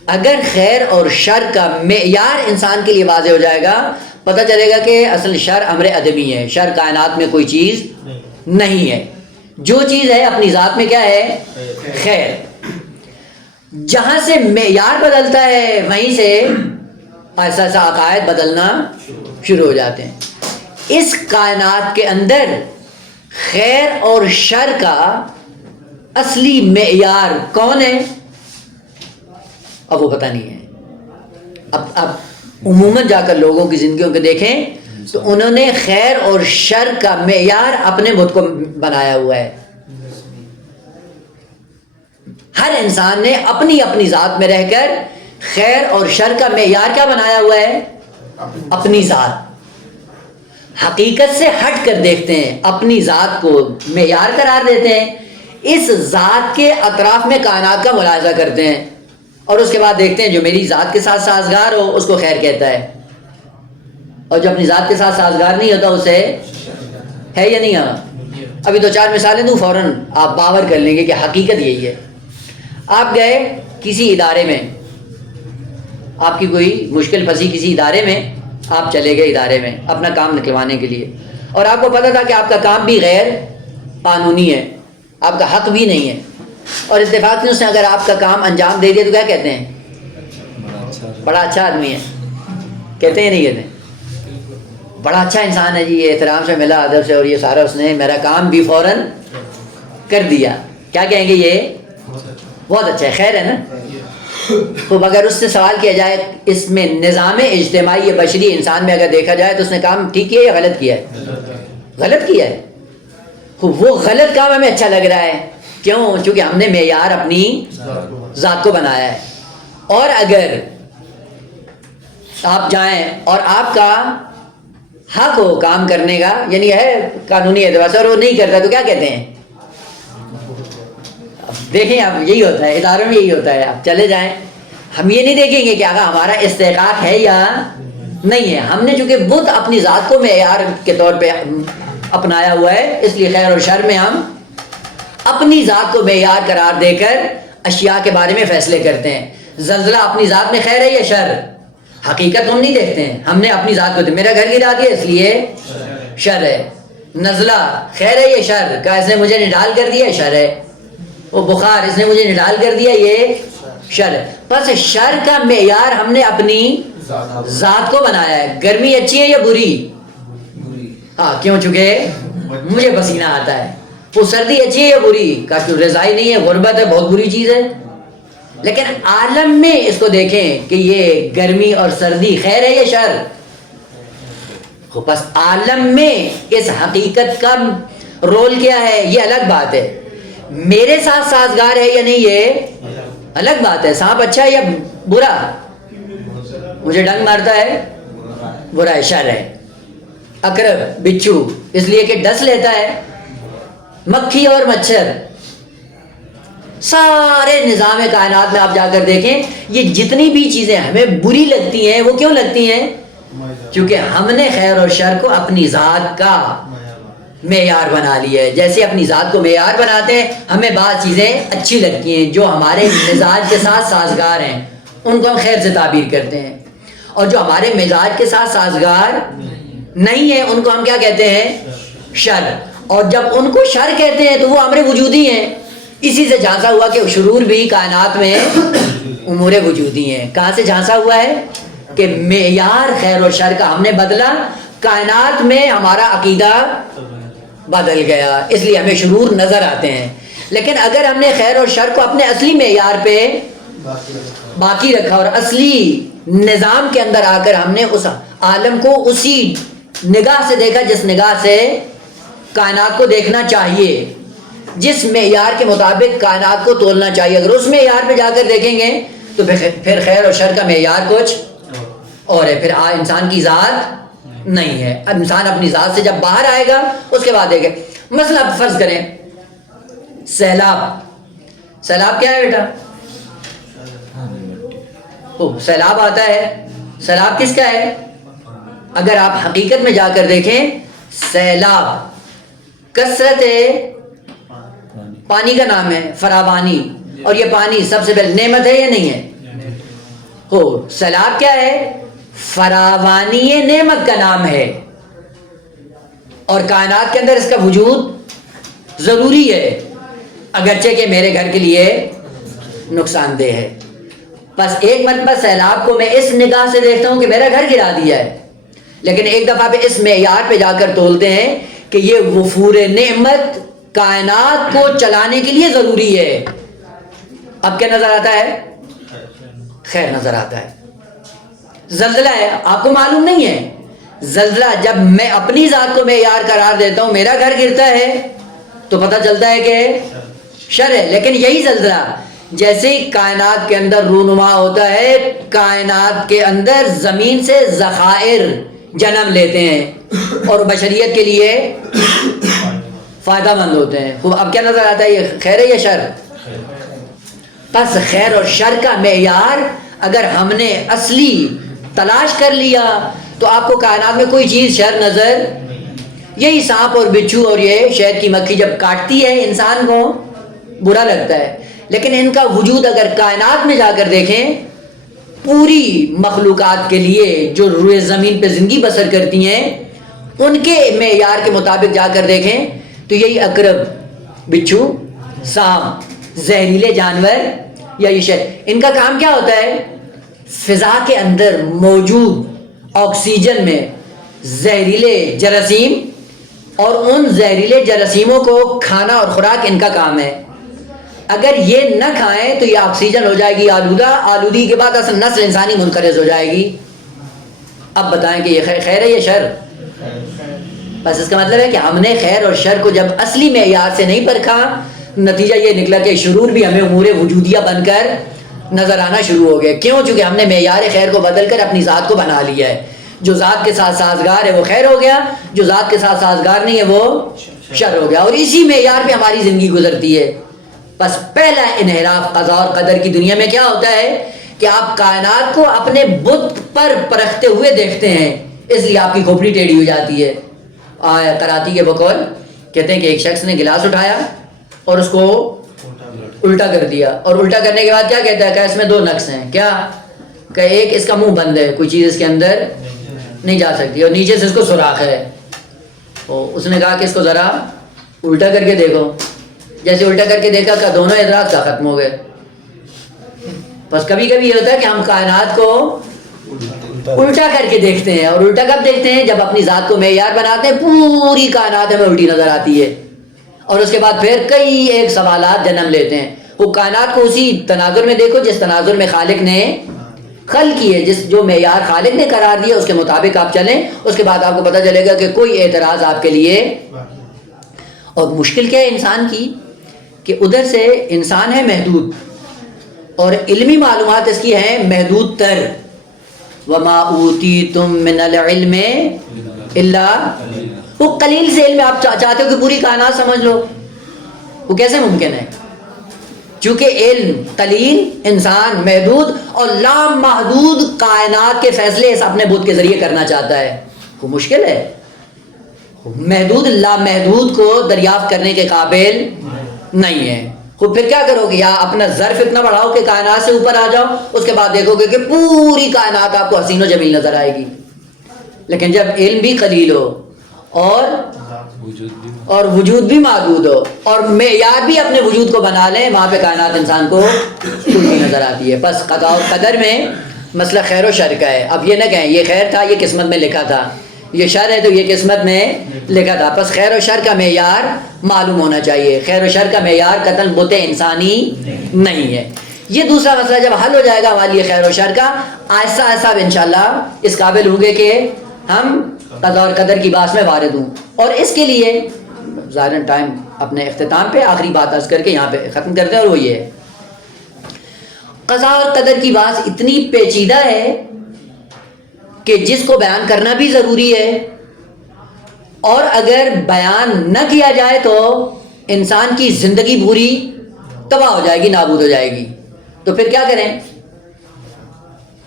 اگر خیر اور شر کا معیار انسان کے لیے واضح ہو جائے گا, پتہ چلے گا کہ اصل شر امر عدمی ہے, شر کائنات میں کوئی چیز نہیں ہے, جو چیز ہے اپنی ذات میں کیا ہے, خیر. جہاں سے معیار بدلتا ہے وہیں سے ایسا ایسا عقائد بدلنا شروع ہو جاتے ہیں. اس کائنات کے اندر خیر اور شر کا اصلی معیار کون ہے, اب وہ پتہ نہیں ہے. اب عموماً جا کر لوگوں کی زندگیوں کو دیکھیں تو انہوں نے خیر اور شر کا معیار اپنے بت کو بنایا ہوا ہے. ہر انسان نے اپنی اپنی ذات میں رہ کر خیر اور شر کا معیار کیا بنایا ہوا ہے, اپنی ذات. حقیقت سے ہٹ کر دیکھتے ہیں, اپنی ذات کو معیار قرار دیتے ہیں, اس ذات کے اطراف میں کائنات کا ملاحظہ کرتے ہیں, اور اس کے بعد دیکھتے ہیں جو میری ذات کے ساتھ سازگار ہو اس کو خیر کہتا ہے, اور جو اپنی ذات کے ساتھ سازگار نہیں ہوتا اسے ہے یا نہیں ہے. ابھی دو چار مثالیں دوں, فوراً آپ باور کر لیں گے کہ حقیقت یہی ہے. آپ گئے کسی ادارے میں, آپ کی کوئی مشکل پھنسی کسی ادارے میں, آپ چلے گئے ادارے میں اپنا کام نکلوانے کے لیے, اور آپ کو پتہ تھا کہ آپ کا کام بھی غیر قانونی ہے, آپ کا حق بھی نہیں ہے, اور اتفاق سے اس نے اگر آپ کا کام انجام دے دیا تو کیا کہتے ہیں, بڑا اچھا آدمی ہے, کہتے ہیں نہیں کہتے, بڑا اچھا انسان ہے جی, یہ احترام سے ملا, ادب سے, اور یہ سارا اس نے میرا کام بھی فوراً کر دیا. کیا کہیں گے, یہ بہت اچھا ہے, خیر ہے نا. تو اگر اس سے سوال کیا جائے اس میں نظام اجتماعی یا بشری انسان میں اگر دیکھا جائے تو اس نے کام ٹھیک کیا یا غلط کیا ہے, غلط کیا ہے. وہ غلط کام ہمیں اچھا لگ رہا ہے, کیوں, چونکہ ہم نے معیار اپنی ذات کو بنایا ہے. اور اگر آپ جائیں اور آپ کا حق ہو کام کرنے کا, یعنی ہے قانونی اعتبار سے, اور وہ نہیں کرتا تو کیا کہتے ہیں, دیکھیں آپ یہی ہوتا ہے اداروں میں, یہی ہوتا ہے. آپ چلے جائیں, ہم یہ نہیں دیکھیں گے کہ آگا ہمارا استحقاق ہے یا نہیں ہے. ہم نے چونکہ بت اپنی ذات کو معیار کے طور پہ اپنایا ہوا ہے, اس لیے خیر اور شر میں ہم اپنی ذات کو معیار قرار دے کر اشیاء کے بارے میں فیصلے کرتے ہیں. زلزلہ اپنی ذات میں خیر ہے یا شر, حقیقت ہم نہیں دیکھتے ہیں, ہم نے اپنی ذات کو, میرا گھر گرا دیا اس لیے شر ہے. نزلہ خیر ہے یا شر, کہ اس نے مجھے نڈال کر دیا, شر ہے. وہ بخار اس نے مجھے نڈال کر دیا, یہ شر ہے. بس شر کا معیار ہم نے اپنی ذات کو بنایا ہے. گرمی اچھی ہے یا بری, ہاں کیوں, چونکہ مجھے پسینہ آتا ہے. وہ سردی اچھی ہے یا بری, کافی رضائی نہیں ہے, غربت ہے, بہت بری چیز ہے. لیکن عالم میں اس کو دیکھیں کہ یہ گرمی اور سردی خیر ہے یا شر. بس عالم میں اس حقیقت کا رول کیا ہے یہ الگ بات ہے. میرے ساتھ سازگار ہے یا نہیں یہ الگ بات ہے. سانپ اچھا ہے یا برا, مجھے ڈنگ مارتا ہے, برا ہے, شر ہے. عقرب بچھو اس لیے کہ ڈس لیتا ہے, مکھی اور مچھر, سارے نظام کائنات میں آپ جا کر دیکھیں, یہ جتنی بھی چیزیں ہمیں بری لگتی ہیں وہ کیوں لگتی ہیں, کیونکہ ہم نے خیر اور شر کو اپنی ذات کا معیار بنا لیا ہے. جیسے اپنی ذات کو معیار بناتے ہیں, ہمیں بعض چیزیں اچھی لگتی ہیں جو ہمارے مزاج کے ساتھ سازگار ہیں, ان کو ہم خیر سے تعبیر کرتے ہیں, اور جو ہمارے مزاج کے ساتھ سازگار نہیں ہیں ان کو ہم کیا کہتے ہیں, شر. اور جب ان کو شر کہتے ہیں تو وہ امر وجودی ہیں. اسی سے جھانسا ہوا کہ شرور بھی کائنات میں امور وجودی ہیں. کہاں سے جھانسا ہوا ہے کہ معیار خیر اور شر کا ہم نے بدلا, کائنات میں ہمارا عقیدہ بدل گیا, اس لیے ہمیں شرور نظر آتے ہیں. لیکن اگر ہم نے خیر اور شر کو اپنے اصلی معیار پہ باقی رکھا اور اصلی نظام کے اندر آ کر ہم نے اس عالم کو اسی نگاہ سے دیکھا جس نگاہ سے کائنات کو دیکھنا چاہیے, جس معیار کے مطابق کائنات کو تولنا چاہیے, اگر اس معیار پہ جا کر دیکھیں گے تو پھر خیر اور شر کا معیار کچھ اور ہے, پھر انسان کی ذات نہیں ہے. اب انسان اپنی ذات سے جب باہر آئے گا اس کے بعد دیکھیں, مثلا آپ فرض کریں سیلاب. سیلاب کیا ہے بیٹا, سیلاب آتا ہے, سیلاب کس کا ہے؟ اگر آپ حقیقت میں جا کر دیکھیں، سیلاب کثرت پانی کا نام ہے، فراوانی، اور یہ پانی سب سے پہلے نعمت ہے یا نہیں ہے؟ ہو سیلاب کیا ہے؟ فراوانی نعمت کا نام ہے، اور کائنات کے اندر اس کا وجود ضروری ہے، اگرچہ کہ میرے گھر کے لیے نقصان دہ ہے۔ بس ایک مرتبہ سیلاب کو میں اس نگاہ سے دیکھتا ہوں کہ میرا گھر گرا دیا ہے، لیکن ایک دفعہ پہ اس معیار پہ جا کر تولتے ہیں کہ یہ وفور نعمت کائنات کو چلانے کے لیے ضروری ہے۔ اب کیا نظر آتا ہے؟ خیر نظر آتا ہے۔ زلزلہ ہے، آپ کو معلوم نہیں ہے، زلزلہ جب میں اپنی ذات کو معیار قرار دیتا ہوں، میرا گھر گرتا ہے تو پتہ چلتا ہے کہ شر ہے، لیکن یہی زلزلہ جیسے ہی کائنات کے اندر رونما ہوتا ہے، کائنات کے اندر زمین سے ذخائر جنم لیتے ہیں اور بشریت کے لیے فائدہ مند ہوتے ہیں۔ اب کیا نظر آتا ہے؟ یہ خیر ہے یا شر؟ پس خیر اور شر کا معیار اگر ہم نے اصلی تلاش کر لیا تو آپ کو کائنات میں کوئی چیز شر نظر، یہی سانپ اور بچھو اور یہ شہد کی مکھی جب کاٹتی ہے انسان کو برا لگتا ہے، لیکن ان کا وجود اگر کائنات میں جا کر دیکھیں، پوری مخلوقات کے لیے جو روئے زمین پہ زندگی بسر کرتی ہیں، ان کے معیار کے مطابق جا کر دیکھیں تو یہی عقرب، بچھو، سانپ، زہریلے جانور یا یہ شہد، ان کا کام کیا ہوتا ہے؟ فضا کے اندر موجود آکسیجن میں زہریلے جراثیم اور ان زہریلے جراثیموں کو کھانا اور خوراک ان کا کام ہے۔ اگر یہ نہ کھائیں تو یہ آکسیجن ہو جائے گی آلودہ، آلودگی کے بعد اصل نسل انسانی منقرض ہو جائے گی۔ اب بتائیں کہ یہ خیر ہے یا شر؟ بس اس کا مطلب ہے کہ ہم نے خیر اور شر کو جب اصلی معیار سے نہیں پرکھا، نتیجہ یہ نکلا کہ شرور بھی ہمیں امور وجودیہ بن کر نظر آنا شروع ہو گئے۔ کیوں؟ چونکہ ہم نے معیار خیر کو بدل کر اپنی ذات کو بنا لیا ہے۔ جو ذات کے ساتھ سازگار ہے وہ خیر ہو گیا، جو ذات کے ساتھ سازگار نہیں ہے وہ شر ہو گیا، اور اسی معیار پہ ہماری زندگی گزرتی ہے۔ بس پہلا انحراف قضاء اور قدر کی دنیا میں کیا ہوتا ہے کہ آپ کائنات کو اپنے بت پر پرکھتے ہوئے دیکھتے ہیں، اس لیے آپ کی کھوپڑی ٹیڑھی ہو جاتی ہے۔ کراتی کے بقول کہتے ہیں کہ ایک شخص نے گلاس اٹھایا اور اس کو الٹا کر دیا، اور الٹا کرنے کے بعد کیا کہتا ہے کہ اس میں دو نقص ہیں، کیا کہ ایک اس کا منہ بند ہے، کوئی چیز اس کے اندر نہیں جا سکتی، اور نیچے سے اس کو سوراخ ہے۔ اس نے کہا کہ اس کو ذرا الٹا کر کے دیکھو، جیسے الٹا کر کے دیکھا کہ دونوں ادراک کا ختم ہو گئے۔ بس کبھی کبھی یہ ہوتا ہے کہ ہم کائنات کو الٹا کر کے دیکھتے ہیں، اور الٹا کب دیکھتے ہیں؟ جب اپنی ذات کو معیار بناتے ہیں، پوری کائنات ہمیں الٹی نظر آتی ہے، اور اس کے بعد پھر کئی ایک سوالات جنم لیتے ہیں۔ وہ کائنات کو اسی تناظر میں دیکھو جس تناظر میں خالق نے خلق کی ہے، جس جو معیار خالق نے قرار دیا اس کے مطابق آپ چلیں، اس کے بعد آپ کو پتہ چلے گا کہ کوئی اعتراض آپ کے لیے۔ اور مشکل کیا ہے انسان کی کہ ادھر سے انسان ہے محدود، اور علمی معلومات اس کی ہیں محدود تر۔ وَمَا أُوتِيتُم مِّنَ الْعِلْمِ إِلَّا، وہ قلیل سے علم آپ چاہتے ہو کہ پوری کائنات سمجھ لو، وہ کیسے ممکن ہے؟ چونکہ علم قلیل، انسان محدود، اور لامحدود کائنات کے فیصلے اس اپنے بت کے ذریعے کرنا چاہتا ہے، وہ مشکل ہے۔ محدود لامحدود کو دریافت کرنے کے قابل نہیں ہے۔ خود پھر کیا کرو گے؟ یا اپنا ظرف اتنا بڑھاؤ کہ کائنات سے اوپر آ جاؤ، اس کے بعد دیکھو گے کہ پوری کائنات آپ کو حسین و جمیل نظر آئے گی۔ لیکن جب علم بھی قلیل ہو اور وجود بھی محدود ہو اور معیار بھی اپنے وجود کو بنا لیں، وہاں پہ کائنات انسان کو الٹی نظر آتی ہے۔ بس قضاء اور قدر میں مسئلہ خیر و شر کا ہے۔ اب یہ نہ کہیں یہ خیر تھا، یہ قسمت میں لکھا تھا، یہ شر ہے تو یہ قسمت میں لکھا تھا۔ بس خیر و شر کا معیار معلوم ہونا چاہیے۔ خیر و شر کا معیار قتل بت انسانی نہیں ہے۔ یہ دوسرا مسئلہ جب حل ہو جائے گا ہمارے لیے خیر و شر کا، آہستہ آہستہ اب انشاءاللہ اس قابل ہوں گے کہ ہم قضاء اور قدر کی بات میں وارد ہوں۔ اور اس کے لیے ظاہراً ٹائم اپنے اختتام پہ آخری بات عرض کر کے یہاں پہ ختم کرتے ہیں، اور وہ یہ ہے قضاء اور قدر کی بات اتنی پیچیدہ ہے کہ جس کو بیان کرنا بھی ضروری ہے، اور اگر بیان نہ کیا جائے تو انسان کی زندگی پوری تباہ ہو جائے گی، نابود ہو جائے گی۔ تو پھر کیا کریں؟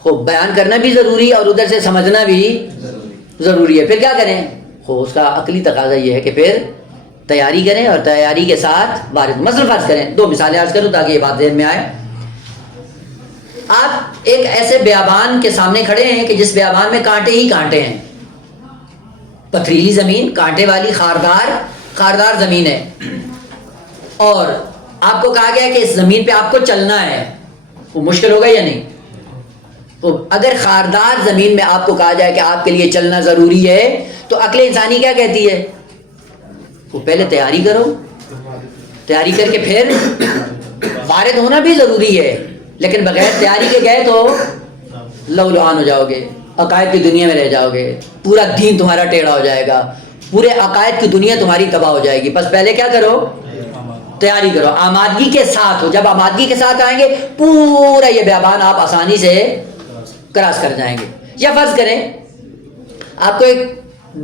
خوب بیان کرنا بھی ضروری ہے اور ادھر سے سمجھنا بھی ضروری ہے. پھر کیا کریں؟ خوب اس کا عقلی تقاضا یہ ہے کہ پھر تیاری کریں اور تیاری کے ساتھ وارد. مثلا فرض کریں, 2 مثالیں عرض کروں تاکہ یہ بات ذہن میں آئے. آپ ایک ایسے بیابان کے سامنے کھڑے ہیں کہ جس بیابان میں کانٹے ہی کانٹے ہیں, پتھریلی زمین, کانٹے والی خاردار زمین ہے, اور آپ کو کہا گیا کہ اس زمین پہ آپ کو چلنا ہے. وہ مشکل ہوگا یا نہیں؟ تو اگر خاردار زمین میں آپ کو کہا جائے کہ آپ کے لیے چلنا ضروری ہے تو عقل انسانی کیا کہتی ہے؟ وہ پہلے تیاری کرو, تیاری کر کے پھر وارد ہونا بھی ضروری ہے, لیکن بغیر تیاری کے گئے تو لولوان ہو جاؤ گے, عقائد کی دنیا میں رہ جاؤ گے, پورا دین تمہارا ٹیڑھا ہو جائے گا, پورے عقائد کی دنیا تمہاری تباہ ہو جائے گی. بس پہلے کیا کرو؟ تیاری کرو, آمادگی کے ساتھ ہو. جب آمادگی کے ساتھ آئیں گے پورا یہ بیابان آپ آسانی سے کراس کر جائیں گے. یا فرض کریں آپ کو ایک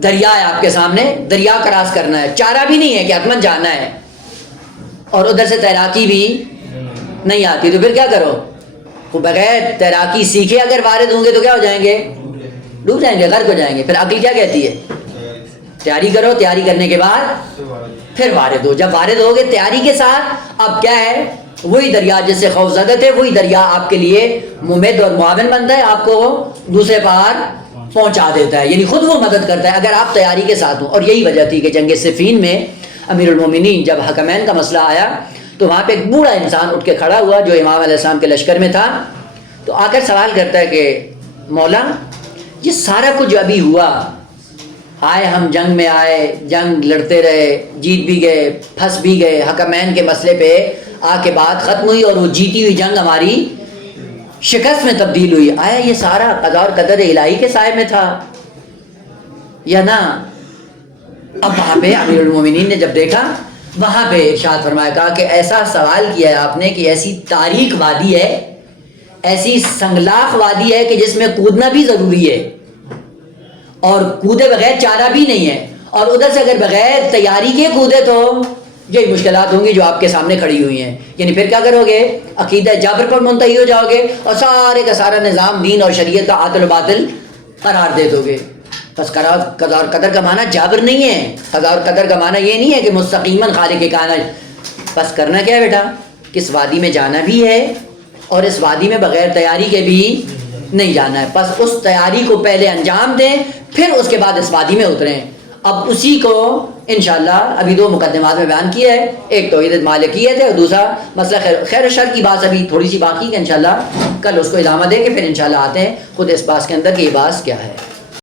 دریا ہے آپ کے سامنے, دریا کراس کرنا ہے, چارہ بھی نہیں ہے کہ حتمن جانا ہے, اور ادھر سے تیراکی بھی نہیں آتی, تو پھر کیا کرو؟ وہ بغیر تیراکی سیکھے اگر وارد ہوں گے تو کیا ہو جائیں گے؟ ڈوب جائیں گے, غرق ہو جائیں گے. پھر عقل کیا کہتی ہے؟ تیاری کرو, تیاری کرنے کے بعد پھر وارد ہو. جب وارد ہوگے تیاری کے ساتھ, اب کیا ہے؟ وہی دریا جس سے خوف زدہ تھے, وہی دریا آپ کے لیے ممد اور معاون بنتا ہے, آپ کو دوسرے پار پہنچا دیتا ہے, یعنی خود وہ مدد کرتا ہے اگر آپ تیاری کے ساتھ ہوں. اور یہی وجہ تھی کہ جنگ صفین میں امیر المومنین جب حکمین کا مسئلہ آیا تو وہاں پہ ایک بوڑھا انسان اٹھ کے کھڑا ہوا جو امام علیہ السلام کے لشکر میں تھا. تو آ کر سوال کرتا ہے کہ مولا یہ سارا کچھ ابھی ہوا, آئے ہم جنگ میں آئے, جنگ لڑتے رہے, جیت بھی گئے, پھنس بھی گئے, حکمین کے مسئلے پہ آ کے بات ختم ہوئی اور وہ جیتی ہوئی جنگ ہماری شکست میں تبدیل ہوئی. آیا یہ سارا قضاء اور قدر الہی کے سائے میں تھا یا نہ؟ اب وہاں پہ امیر المومنین نے جب دیکھا, وہاں پہ ارشاد فرمایا, کہا کہ ایسا سوال کیا ہے آپ نے کہ ایسی تاریک وادی ہے, ایسی سنگلاخ وادی ہے کہ جس میں کودنا بھی ضروری ہے, اور کودے بغیر چارہ بھی نہیں ہے, اور ادھر سے اگر بغیر تیاری کے کودے تو یہی مشکلات ہوں گی جو آپ کے سامنے کھڑی ہوئی ہیں. یعنی پھر کیا کرو گے؟ عقیدہ جابر پر منتہی ہو جاؤ گے اور سارے کا سارا نظام دین اور شریعت کا عادل و باطل قرار دے دو گے. بس قضا اور قدر کا معنی جابر نہیں ہے, قضا اور قدر کا معنی یہ نہیں ہے کہ مستقیماً خالق کائنات. بس کرنا کیا ہے بیٹا؟ کس وادی میں جانا بھی ہے اور اس وادی میں بغیر تیاری کے بھی نہیں جانا ہے. بس اس تیاری کو پہلے انجام دیں, پھر اس کے بعد اس وادی میں اتریں. اب اسی کو انشاءاللہ ابھی 2 مقدمات میں بیان کیا ہے, ایک توحید مالکیت ہے اور دوسرا مسئلہ خیر و شر کی بات ابھی تھوڑی سی باقی ہے, انشاءاللہ کل اس کو ادامہ دے کے پھر انشاءاللہ آتے ہیں خود اس باس کے اندر کہ یہ باس کیا ہے.